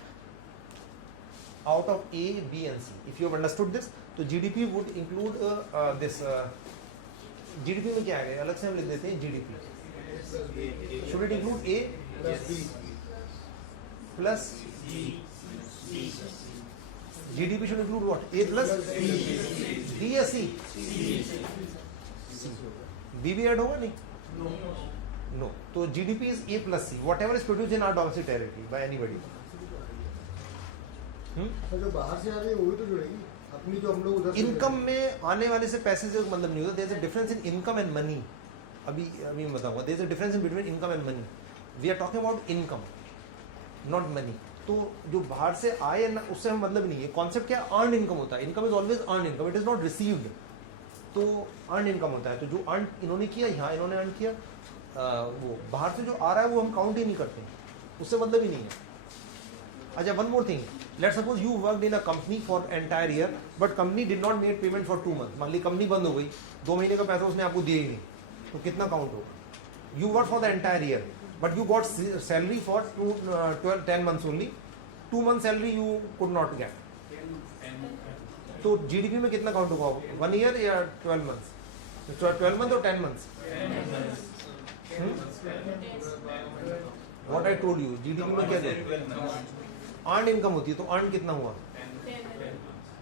out of A, B and C. If you have understood this, तो GDP would include this. GDP में क्या है? अलग से हम लिख देते हैं GDP. Should it include A plus B? GDP should include what? A plus B या C? B भी ऐड होगा नहीं? No. तो GDP is A plus C. Whatever is produced in our domestic territory by anybody. जो बाहर से आ रही है वो भी तो जुड़ेगी अपनी जो हम लोग उधर इनकम में आने वाले से पैसे से मतलब नहीं होता. There is a difference in income and money. अभी मैं बताऊंगा. There is a difference in between income and money. We are talking about income not money. तो जो बाहर से आए ना उससे हम मतलब नहीं है. कॉन्सेप्ट क्या अर्न इनकम होता है. Income is always earn income. It is not received. तो अर्न इनकम होता है. तो जो अर्न इन्होंने किया यहाँ इन्होंने अर्न किया वो बाहर से जो आ रहा है वो हम काउंट ही नहीं करते. उससे मतलब ही नहीं है. अच्छा, one more thing. Let's suppose you worked in a company for entire year but company did not made payment for 2 month. मान ली कंपनी बंद हो गई, 2 महीने का पैसा उसने आपको दिया ही नहीं, तो कितना काउंट होगा? You work for the entire year but you got salary for 10 months only. 2 month salary you could not gate. तो जीडीपी में कितना काउंट होगा? 1 year या 12 months? 12 months और 10 months? What I told you, GDP में क्या earn income होती है. तो अर्न कितना हुआ?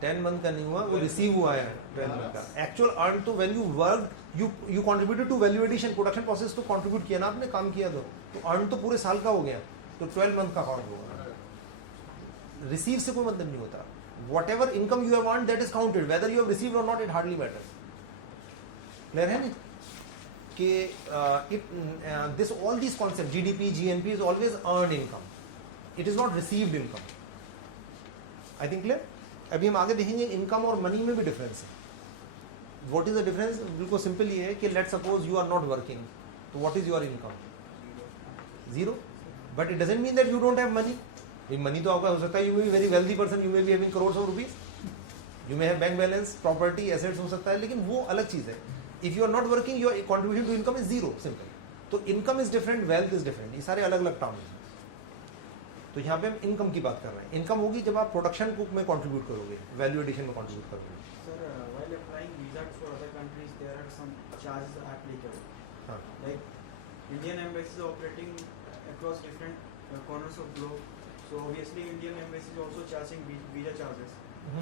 10 month का नहीं हुआ, वो रिसीव हुआ है 12 month का. एक्चुअल अर्न तो when you work you contributed to value addition production process तो कंट्रीब्यूट किया ना आपने, काम किया. तो अर्न तो पूरे साल का हो गया. तो 12 month का काउंट होगा. रिसीव से कोई मतलब नहीं होता. whatever income you have earned that is counted, whether you have received or not it hardly matters. Clear है नहीं कि this all these concepts GDP GNP is always earned income, it is not received income. I think clear. अभी हम आगे देखेंगे income और money में भी डिफरेंस है. What is the difference? बिल्कुल सिंपल ये है कि let suppose you are not working, तो what is your income? 0. But it doesn't mean that you don't have money. Money तो आपका हो सकता है, you may be very wealthy person, you may be having crores of rupees, you may have bank balance, property, assets हो सकता है, लेकिन वो अलग चीज है. If you are not working your contribution to income is 0. Simple. तो income is different, wealth is different. ये सारे अलग अलग टर्म है. तो यहाँ पे हम इनकम की बात कर रहे हैं. इनकम होगी जब आप प्रोडक्शन कुक में कंट्रीब्यूट करोगे, वैल्यू एडिशन में कंट्रीब्यूट करोगे. Sir, while applying visas for other countries, there are some charges applicable. हाँ. Like Indian embassies operating across different corners of globe. So obviously Indian embassy is also charging visa charges.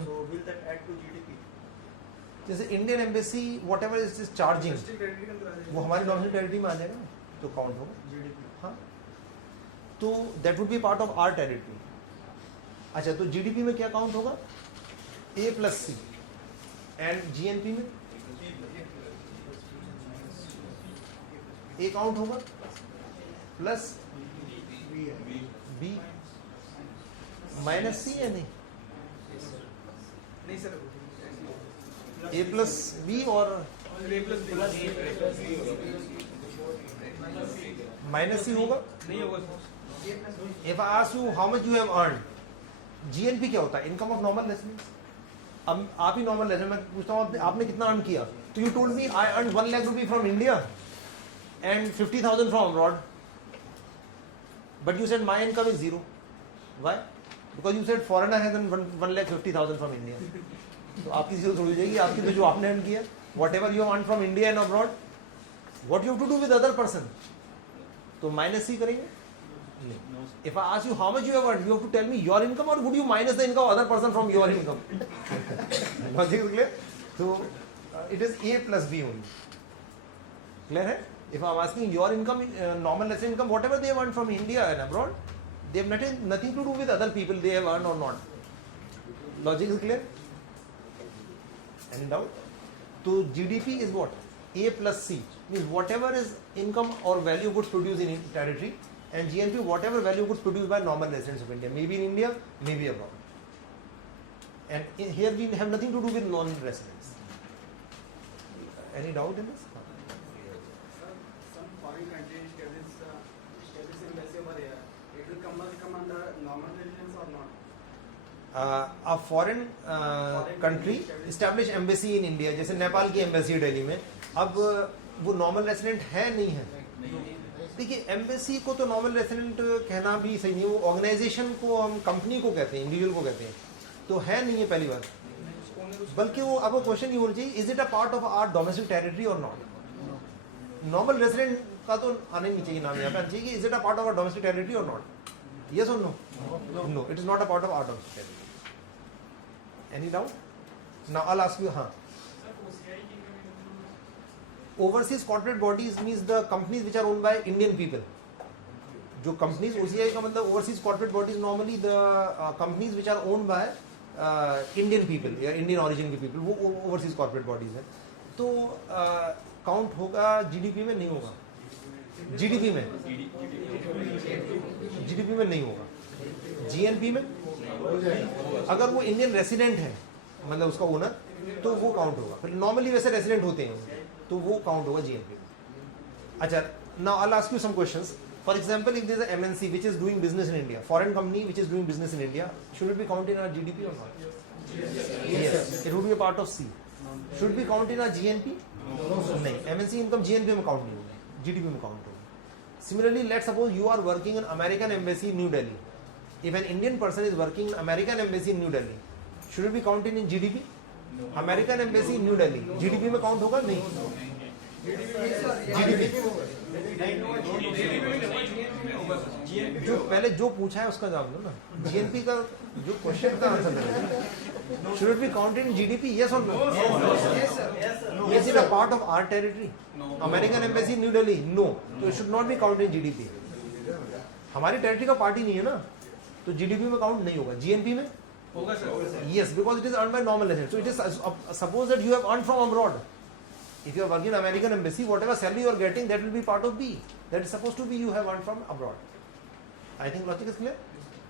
So will that add to GDP? जैसे Indian embassy what ever is charging वो हमारी domestic territory में आ जाएगा ना, तो count होगा. GDP. हाँ. तो that would be part of our territory. अच्छा, तो जीडीपी में क्या काउंट होगा? A plus C. And GNP में A काउंट होगा प्लस B माइनस C है नहीं? नहीं सर, A plus B और माइनस C होगा. नहीं होगा. If I ask you how much you have earned, GNP क्या होता है? Income of normal residents. अब आप ही नॉर्मल रेसिडेंट, मैं पूछता हूँ आपने कितना अर्न किया? तो you told me I earn 1 lakh rupee from India and 50,000 from abroad, but you said my income is 0. Why? Because you said foreigner has 1,50,000 from India. तो आपकी जीरो थोड़ी हो जाएगी. आपकी तो जो आपने अर्न किया, whatever you earn from India and abroad, what you to do with other person, तो माइनस सी करेंगे. If I ask you how much you have earned, you have to tell me your income, or would you minus the income of other person from your income? Logic is clear? So it is A plus B only. Clear है? If I am asking your income, normal resident income, whatever they have earned from India and abroad, they have nothing to do with other people they have earned or not. Logic is clear? Any doubt? So GDP is what? A plus C means whatever is income or value goods produced in territory. And GNP, whatever value goods produced by normal residents of India, maybe in India, maybe abroad. And here we have nothing to do with non-residents. Any doubt in this? Some foreign country establish embassy over here. It will come under normal residence or not? A foreign country establish embassy in India, जैसे नेपाल की embassy है दिल्ली में. अब वो normal resident है नहीं है? देखिए, एम्बेसी को तो नॉर्मल रेसिडेंट कहना भी सही नहीं. वो ऑर्गेनाइजेशन को हम कंपनी को कहते हैं, इंडिविजुअल को कहते हैं. तो है नहीं है पहली बार, बल्कि वो अब क्वेश्चन ये होना चाहिए, is it a part of our domestic territory और नॉट? नॉर्मल रेसिडेंट का तो आने नहीं चाहिए नाम, यहाँ पे आना चाहिए कि is it a part of our domestic territory और नॉट? यस और no? No, it is not a part of our domestic territory. Any doubt? Now I will ask you. हाँ, overseas corporate bodies means the companies which are owned by Indian people. जो companies OCI का मतलब overseas corporate bodies normally the companies which are owned by Indian people या Indian origin के people, वो overseas corporate bodies है. तो count होगा GDP में? नहीं होगा. GDP में नहीं होगा. GNP में अगर वो Indian resident है मतलब उसका ओनर, तो वो काउंट होगा. फिर नॉर्मली वैसे रेसिडेंट होते हैं तो वो काउंट होगा GNP में. अच्छा, now I will ask you some questions. For example, if there is a MNC which is doing business in India, foreign company which is doing business in India, should it be counted in our GDP और not? Yes, it would be a part of C. Should be counted in our GNP? नहीं, MNC income GNP में count नहीं होगी, GDP में count होगी. Similarly, let's suppose you are working in American embassy in New Delhi. If an Indian person is working in American embassy in New Delhi, should it be counted in GDP? American embassy in New Delhi GDP में count होगा? नहीं. जो पहले जो पूछा है उसका जवाब दो ना. GNP का जो क्वेश्चन का आंसर दो. Should it be counted in GDP? Yes और no? Yes, it a part of our territory. American embassy New Delhi, no. तो it should not be counted in GDP. हमारी टेरिटरी का पार्ट ही नहीं है ना, तो GDP में काउंट नहीं होगा. GNP में होगा sir. Yes, because it is earn by normal resident. So it is suppose that you have earn from abroad. If you are working in American embassy, whatever salary you are getting, that will be part of B. That is supposed to be you have earned from abroad. I think logic is clear.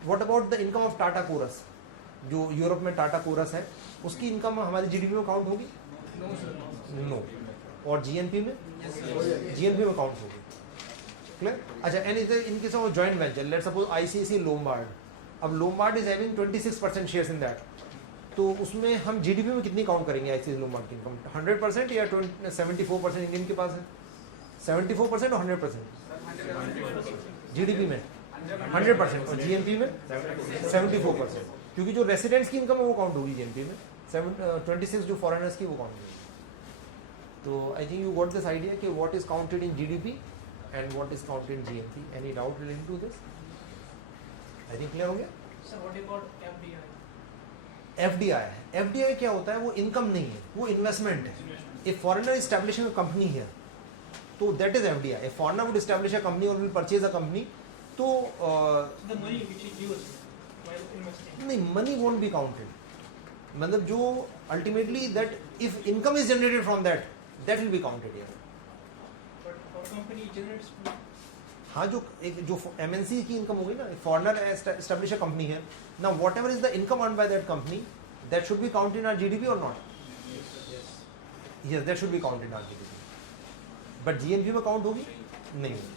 What about the income of Tata Chorus? जो Europe में Tata coarse है, उसकी income हमारी GDP में count होगी? No. और GNP में? GNP में काउंट होगी. Clear? अच्छा, and in case of a joint venture, let's suppose ICICI Lombard. अब Lombard is having 26% shares in that. तो उसमें हम GDP में कितनी काउंट करेंगे ICICI Lombard की इनकम? 100% या 74% इंडियन के पास है? 74% और 100%? GDP में 100% और GNP में 74%, क्योंकि जो रेसिडेंट्स की इनकम है वो काउंट होगी GNP में. 26 जो फॉरेनर्स की वो काउंट होगी. तो I think you got this idea कि what is counted in GDP and what is counted in GNP. Any doubt related to this? I think clear हो गया. FDI क्या होता है? वो इनकम नहीं है, वो इन्वेस्टमेंट है. If foreigner establishing a company here, तो that is FDI. If foreigner would establish a company और विल परचेज अ कंपनी, तो नहीं, मनी वोंट बी काउंटेड. मतलब जो ultimately that if income is generated from that will be counted here. हाँ, जो MNC की income होगी ना, फॉरेनर एस्टेब्लिश अ कंपनी है ना, whatever is the income earn by that company, that should be counted in our GDP और not? Yes, that should be counted in our GDP. But GNP में count होगी? नहीं होगी.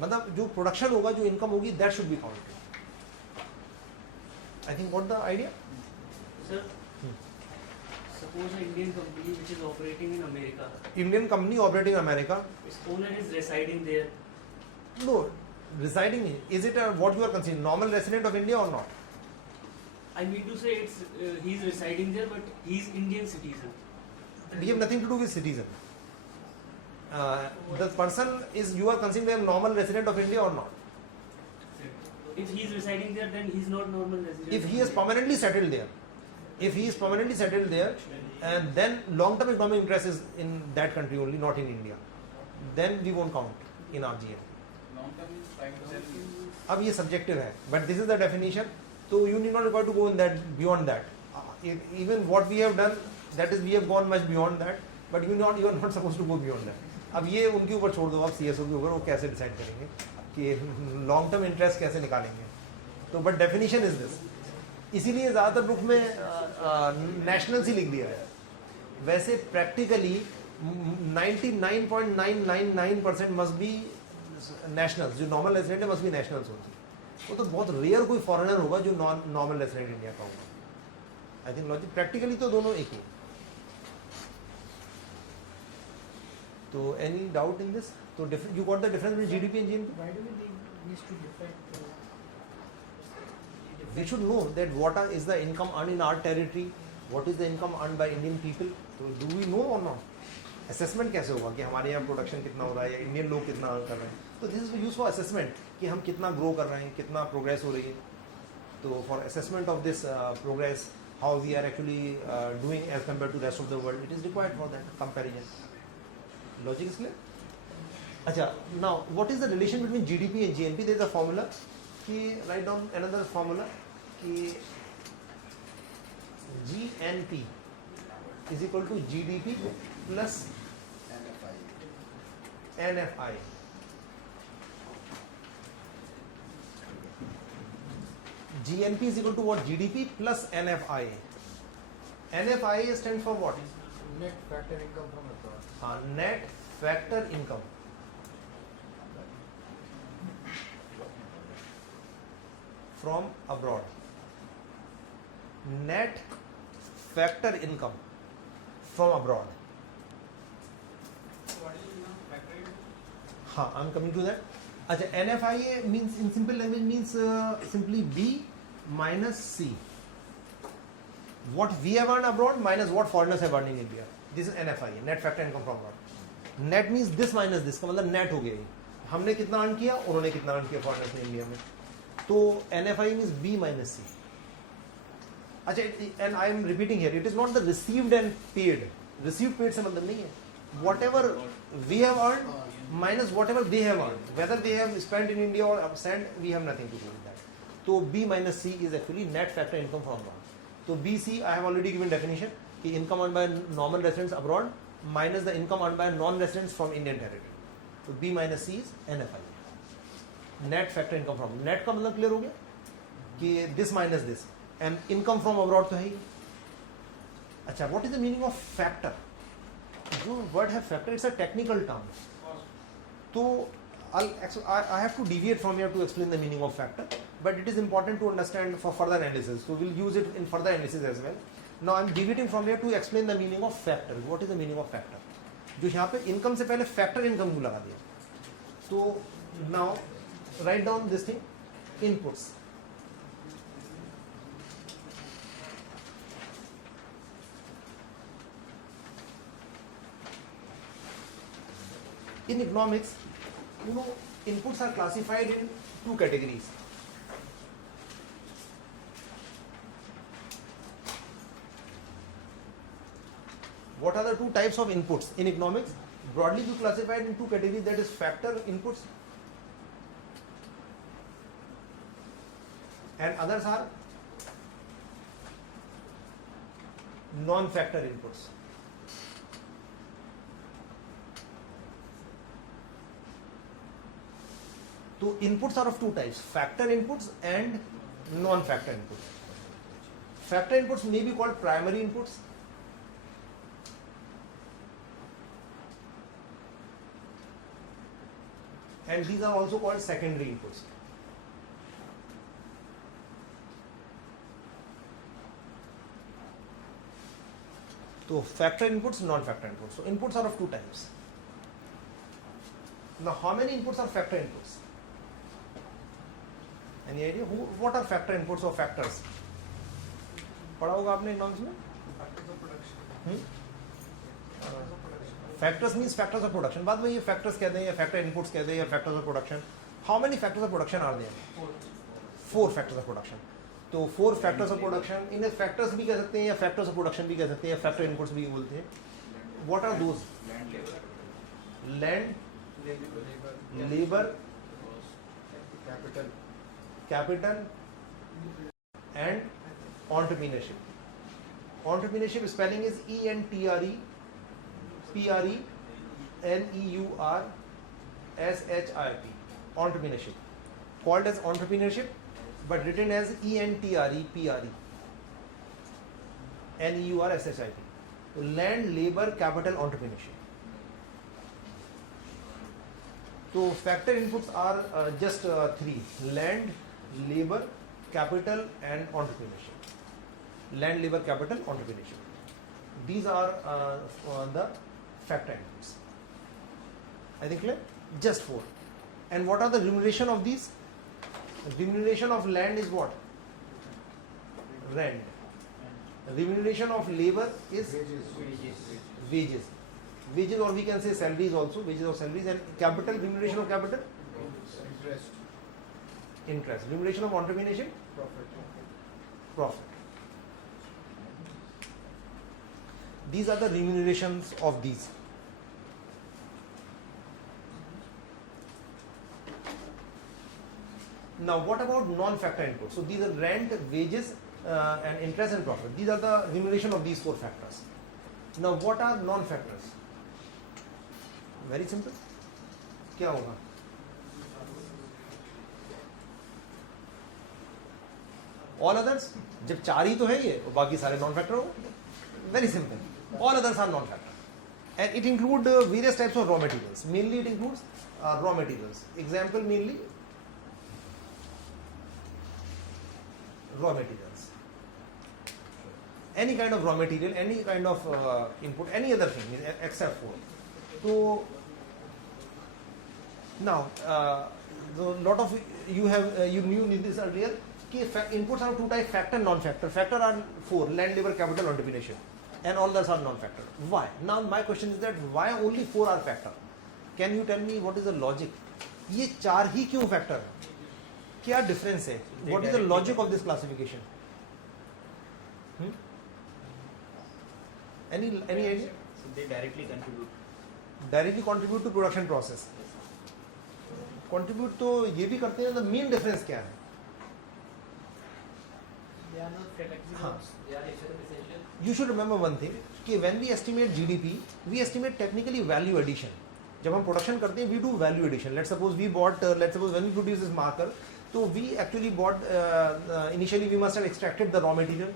मतलब जो production होगा, जो इनकम होगी, that should be counted. I think what the idea. Sir, suppose an Indian company which is operating in America. Indian company operating in America. Its owner is residing there. No, residing, is it what you are considering normal resident of India or not? I mean to say it's he's residing there, but he's Indian citizen. We have nothing to do with citizen. The person is, you are considering them normal resident of India or not? If he's residing there, then he's not normal resident. If he is permanently settled there, and then long-term economic interest is in that country only, not in India, then we won't count in our GNP. अब ये subjective है, but this is the definition. So you need not require to go in that beyond that. Even what we have done, that is we have gone much beyond that, but you are not supposed to go beyond that. अब ये उनके ऊपर छोड़ दो, आप CSO के ऊपर, वो कैसे डिसाइड करेंगे कि लॉन्ग टर्म इंटरेस्ट कैसे निकालेंगे. तो बट डेफिनेशन इज दिस. इसीलिए ज़्यादातर बुक में नेशनल ही लिख दिया है. वैसे प्रैक्टिकली 99.999% मस्ट बी नेशनल्स. जो नॉर्मल रेसिडेंट है मस्ट बी नेशनल्स होती. वो तो बहुत रेयर कोई फॉरेनर होगा जो नॉर्मल रेसिडेंट इंडिया का होगा. आई थिंक लॉजिक प्रैक्टिकली तो दोनों एक ही. तो एनी डाउट इन दिस? तो you got the difference between GDP and GNP? Why do we need to we should know that what is the income earned in our territory, what is the income earned by Indian people. So do we know or not? Assessment कैसे होगा कि हमारे यहाँ production कितना हो रहा है या इंडियन लोग कितना अर्न कर रहे हैं. तो this is use for assessment कि हम कितना ग्रो कर रहे हैं, कितना प्रोग्रेस हो रही है. तो for assessment of this progress, how we are actually doing as compared to rest of the world, it is required for that comparison. Logic is clear? Acha, now what is the relation between GDP and GNP? There is a formula. Ki write down another formula. Ki GNP is equal to GDP plus NFI. GNP is equal to what? GDP plus NFI. NFI stands for what? Net factor income from abroad. Net factor income. From abroad. Net factor income from abroad. What is the factor income? I'm coming to that. Achha, NFI means, in simple language, means simply B minus C. What we have earned abroad minus what foreigners have earned in India. This is NFI, net factor income from abroad. Net means this minus this, का मतलब net हो गया ये. हमने कितना earn किया, उन्होंने कितना earn किया foreigners ने इंडिया में. तो NFI means B minus C. अच्छा, and I am repeating here, it is not the received and paid. Received paid से मतलब नहीं है. Whatever we have earned minus whatever they have earned, whether they have spent in India or sent, we have nothing to do with that. So B minus C is actually net factor income from abroad. So BC, I have already given definition. कि income earned by normal residents abroad minus the income earned by non-residents from Indian territory. So B minus C is NFI. Net factor income from. Net का मतलब clear हो गया कि this minus this and income from abroad तो है ही. अच्छा, what is the meaning of factor? जो word है factor, it's a technical term. So I have to deviate from here to explain the meaning of factor, but it is important to understand for further analysis. So we'll use it in further analysis as well. Now I'm deviating from here to explain the meaning of factor. What is the meaning of factor? जो यहाँ पे income से पहले factor income को लगा दिया. So now write down this thing, inputs. In economics, you know, inputs are classified in two categories. What are the two types of inputs in economics? Broadly, we classified in two categories, that is factor inputs and others are non-factor inputs. So inputs are of two types, factor inputs and non-factor inputs. Factor inputs may be called primary inputs and these are also called secondary inputs. So factor inputs, non-factor inputs. So inputs are of two types. Now how many inputs are factor inputs? Any idea? What are factor inputs or factors? पढ़ा होगा आपने economics में? Factors of production. Factors means factors of production. बाद में ये factors कहते हैं या factor inputs कहते हैं या factors of production. How many factors of production are there? 4 factors of production. तो 4 factors of production, इन्हें factors भी कह सकते हैं या factors of production भी कह सकते हैं या factor inputs भी बोलते हैं. What are those? Land, labor, capital and entrepreneurship. Entrepreneurship spelling is ENTRE PRENEURSHIP. Entrepreneurship. Called as entrepreneurship but written as ENTREPRENEURSHIP. Land, labor, capital, entrepreneurship. So factor inputs are just 3: land, labor, capital and entrepreneurship. Land, labor, capital, entrepreneurship. These are the factor inputs. I think clear? Just 4. And what are the remuneration of these? Remuneration of land is what? rent. Remuneration of labor is wages. Wages, or we can say salaries also, wages or salaries. And capital, remuneration of capital, interest. Remuneration of entrepreneurship, profit. These are the remunerations of these. Now, what about non-factor inputs? So these are rent, wages, and interest and profit. These are the remuneration of these four factors. Now, what are non-factors? Very simple. क्या होगा? All others. जब चार ही तो है ये, तो बाकी सारे non-factor होंगे. Very simple. All others are non-factor, and it includes various types of raw materials. Mainly, it includes raw materials. Example, mainly raw materials. Any kind of raw material, any kind of input, any other thing except for. So now, a lot of you have you knew this earlier. Inputs are two types: factor, non-factor. Factor are four: land, labor, capital, entrepreneurship, and all others are non-factor. Why? Now my question is that why only four are factor? Can you tell me what is the logic? ये चार ही क्यों factor है? क्या difference है? What is the logic of this classification? Any idea? So they directly contribute. Directly contribute to production process. Contribute तो ये भी करते हैं. The main difference क्या है? They are not flexible. They are essential. You should remember one thing कि when we estimate GDP, we estimate technically value addition. जब हम production करते हैं, we do value addition. Let's suppose we bought, let's suppose when we produce this marker, so we actually bought, initially we must have extracted the raw material.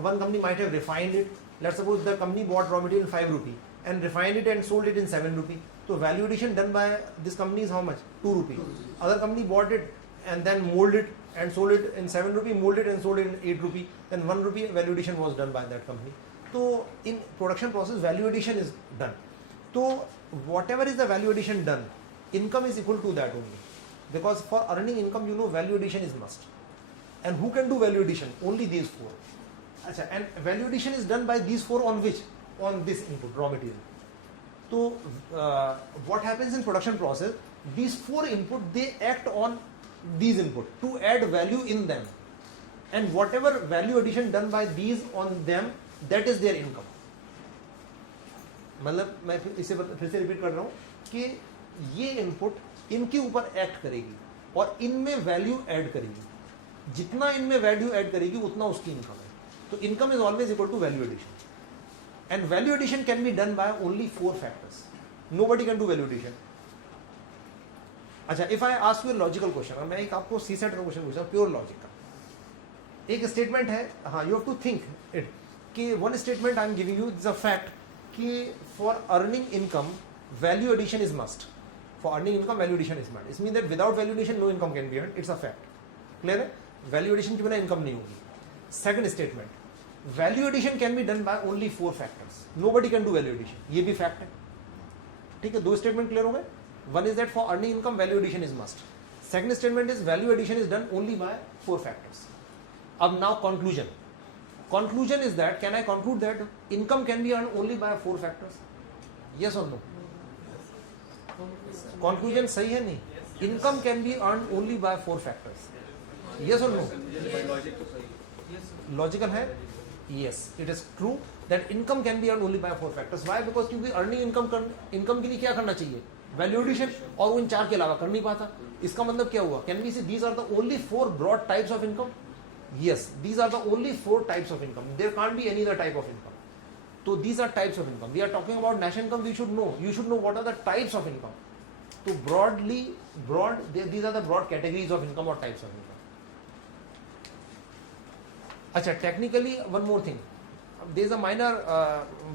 One company might have refined it. Let's suppose the company bought raw material 5 rupee and refined it and sold it in 7 rupee. So value addition done by this company is how much? 2 rupee. Other company bought it and then molded it and sold it in 7 rupee, molded it and sold it in 8 rupee. Then 1 rupee value addition was done by that company. So in production process, value addition is done. So whatever is the value addition done, income is equal to that only. Because for earning income, you know, value addition is must. And who can do value addition? Only these four. Achha, and value addition is done by these four on which? On this input, raw material. So what happens in production process? These four input, they act on these input to add value in them. And whatever value addition done by these on them, that is their income. मतलब मैं इसे फिर से repeat कर रहा हूँ कि ये इनपुट इनके ऊपर एक्ट करेगी और इनमें वैल्यू ऐड करेगी. जितना इनमें वैल्यू ऐड करेगी उतना उसकी इनकम है. तो income is always equal to value addition. And value addition can be done by only four factors. Nobody can do value addition. अच्छा, if I ask you logical question, और मैं एक आपको सी सेट का question पूछा pure logic का. एक statement है, हाँ, you have to think it कि one statement I am giving you is a fact कि for earning income value addition is must. For earning income, value addition is must. It means that without value addition, no income can be earned. It's a fact. Clear है? Value addition के बिना income नहीं होगी. Second statement, value addition can be done by only four factors. Nobody can do value addition. ये भी fact है. ठीक है, दो statement clear हो गए. One is that for earning income, value addition is must. Second statement is value addition is done only by four factors. अब now conclusion. Conclusion is that, can I conclude that income can be earned only by four factors? Yes or no? Conclusion सही है नहीं? Income can be earned only by four factors. Yes or no? Logical है? Yes, it is true that income can be earned only by four factors. Why? Because क्योंकि earning income के लिए क्या करना चाहिए? Value addition, और वो इन चार के अलावा कर नहीं पाता. इसका मतलब क्या हुआ? Can we say these are the only four broad types of income? Yes, these are the only four types of income. There can't be any other type of income. So these are types of income. We are talking about national income. We should know. You should know what are the types of income. So these are the broad categories of income or types of income. Acha, technically, one more thing. There is a minor,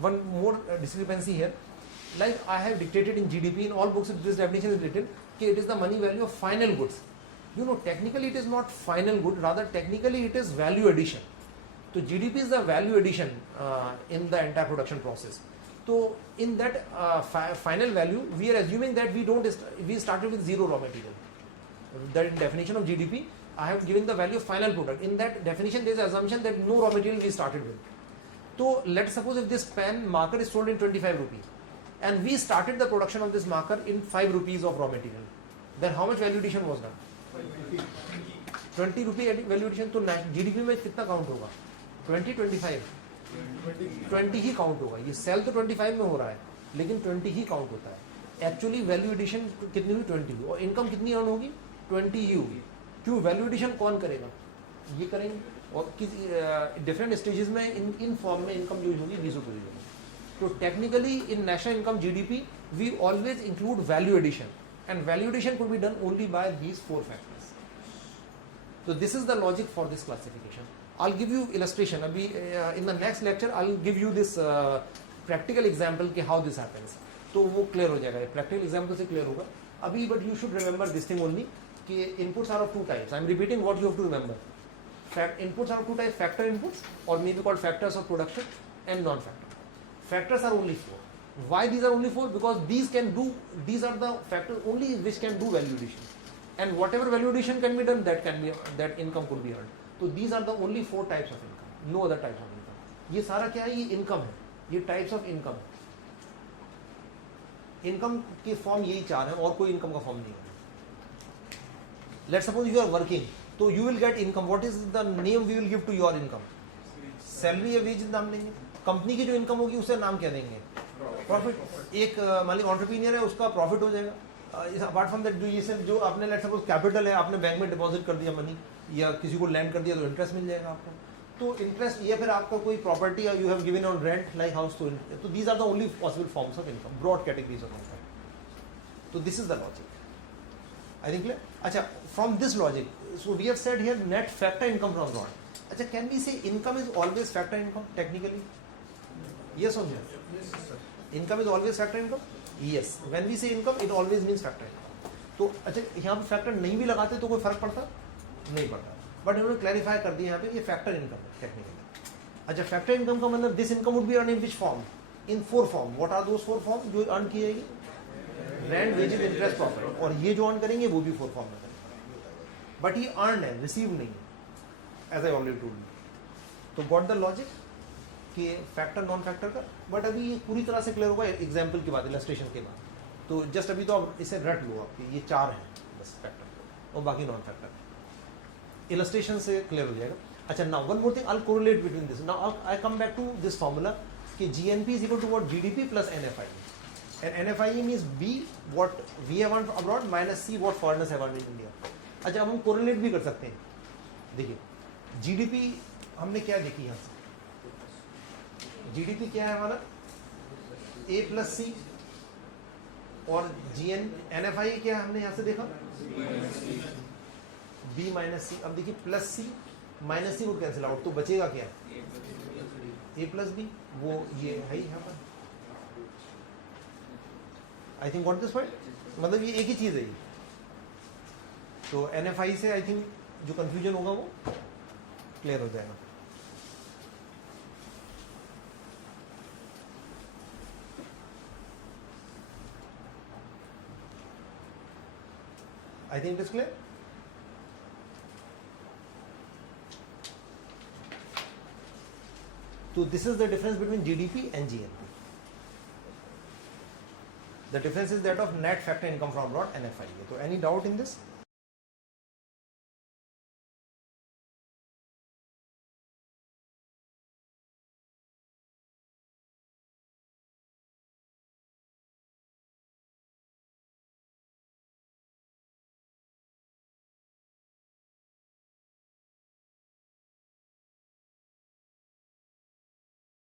one more discrepancy here. Like I have dictated in GDP, in all books this definition is written, that it is the money value of final goods. You know, technically it is not final good, rather technically it is value addition. So GDP is the value addition in the entire production process. So in that final value, we are assuming that we started with zero raw material. The definition of GDP, I have given the value of final product. In that definition, there is an assumption that no raw material we started with. So let's suppose if this pen marker is sold in 25 rupees and we started the production of this marker in 5 rupees of raw material, then how much value addition was done? 20 rupee value addition. तो GDP में कितना count होगा? 20, 25, 20 ही count होगा. ये cell तो 25 में हो रहा है लेकिन 20 ही काउंट होता है. एक्चुअली वैल्यू एडिशन कितनी हुई? 20 हुई. और इनकम कितनी अर्न होगी? 20 ही होगी. क्यों? वैल्यू एडिशन कौन करेगा? ये करेंगे. और किस डिफरेंट स्टेजेस में इन फॉर्म में इनकम जो होगी 20 रुपये होगी. तो technically in national income GDP we always include value addition and value addition could be done only by these 4 factors. So this is the logic for this classification. I'll give you illustration. Abhi in the next lecture I'll give you this practical example कि how this happens. तो वो clear हो जाएगा. Practical example से clear होगा. अभी but you should remember this thing only कि inputs are of 2 types. I'm repeating what you have to remember. Inputs are of 2 types: factor inputs or maybe called factors of production and non-factor. Factors are only 4. Why these are only 4? Because these are the factors only which can do value addition. And whatever value addition can be done, that income could be earned. So these are the only 4 types of income. No other types of income. ये सारा क्या है? ये income है. ये types of income है. Income के form यही 4 हैं और कोई income का form नहीं है. Let's suppose you are working, तो you will get income. What is the name we will give to your income? Salary या wage नाम देंगे. कंपनी की जो इनकम होगी उसे नाम क्या देंगे? प्रॉफिट. एक मान ली एंटरप्रेन्योर है, उसका प्रॉफिट हो जाएगा. अपार्ट फ्रॉम दैट जो आपने लेट्स सपोज कैपिटल है, आपने बैंक में डिपॉजिट कर दिया मनी या किसी को लैंड कर दिया तो इंटरेस्ट मिल जाएगा आपको. तो इंटरेस्ट या फिर आपका कोई property you have given on rent like house. तो these are the only possible forms of income, broad categories of income. तो this is the logic. I think clear. अच्छा, from this logic so we have said here net factor income from broad. अच्छा, can we say income is always factor income technically? Yes और no? Income is always factor income. Yes, when we say income, it always means factor income. तो अच्छा, यहाँ पे factor नहीं भी लगाते तो कोई फर्क पड़ता? नहीं पड़ता. बट इन्होंने क्लैरिफाई कर दिया यहाँ पे ये फैक्टर इनकम है टेक्निकली. अच्छा, फैक्टर इनकम का मतलब this income would be earn in which form? In 4 form. What are those 4 form जो अर्न की जाएगी? Rent, wages, interest, profit. और ये जो अर्न करेंगे वो भी 4 फॉर्म में करेंगे. बट ये अर्न है, रिसीव नहीं है, as I already told you. तो गॉट द लॉजिक कि फैक्टर नॉन फैक्टर का. बट अभी ये पूरी तरह से क्लियर होगा एग्जाम्पल के बाद, इलस्ट्रेशन के बाद. तो जस्ट अभी तो आप इसे रट लो आपके ये 4 हैं बस फैक्टर और बाकी नॉन फैक्टर. इलस्ट्रेशन से क्लियर हो जाएगा. अच्छा, now one more thing, I will correlate between this. Now I come back to this formula कि GNP is equal to what? GDP plus NFI. And NFI means B what we have earned abroad minus C what foreigners have earned in India. अच्छा, अब हम correlate भी कर सकते हैं. देखिए, GDP हमने क्या देखी यहाँ से? GDP क्या है हमारा? A plus C. और NFI क्या हमने यहाँ से देखा? B minus C. अब देखिए प्लस C माइनस C को कैंसिल आउट, तो बचेगा क्या? A plus B. वो ये है ही यहाँ पर. आई थिंक व्हाट दिस पॉइंट, मतलब ये एक ही चीज़ है ये. तो NFI से आई थिंक जो कंफ्यूजन होगा वो क्लियर हो जाएगा. I think it is clear. So this is the difference between GDP and GNP. The difference is that of net factor income from abroad, NFI. So any doubt in this?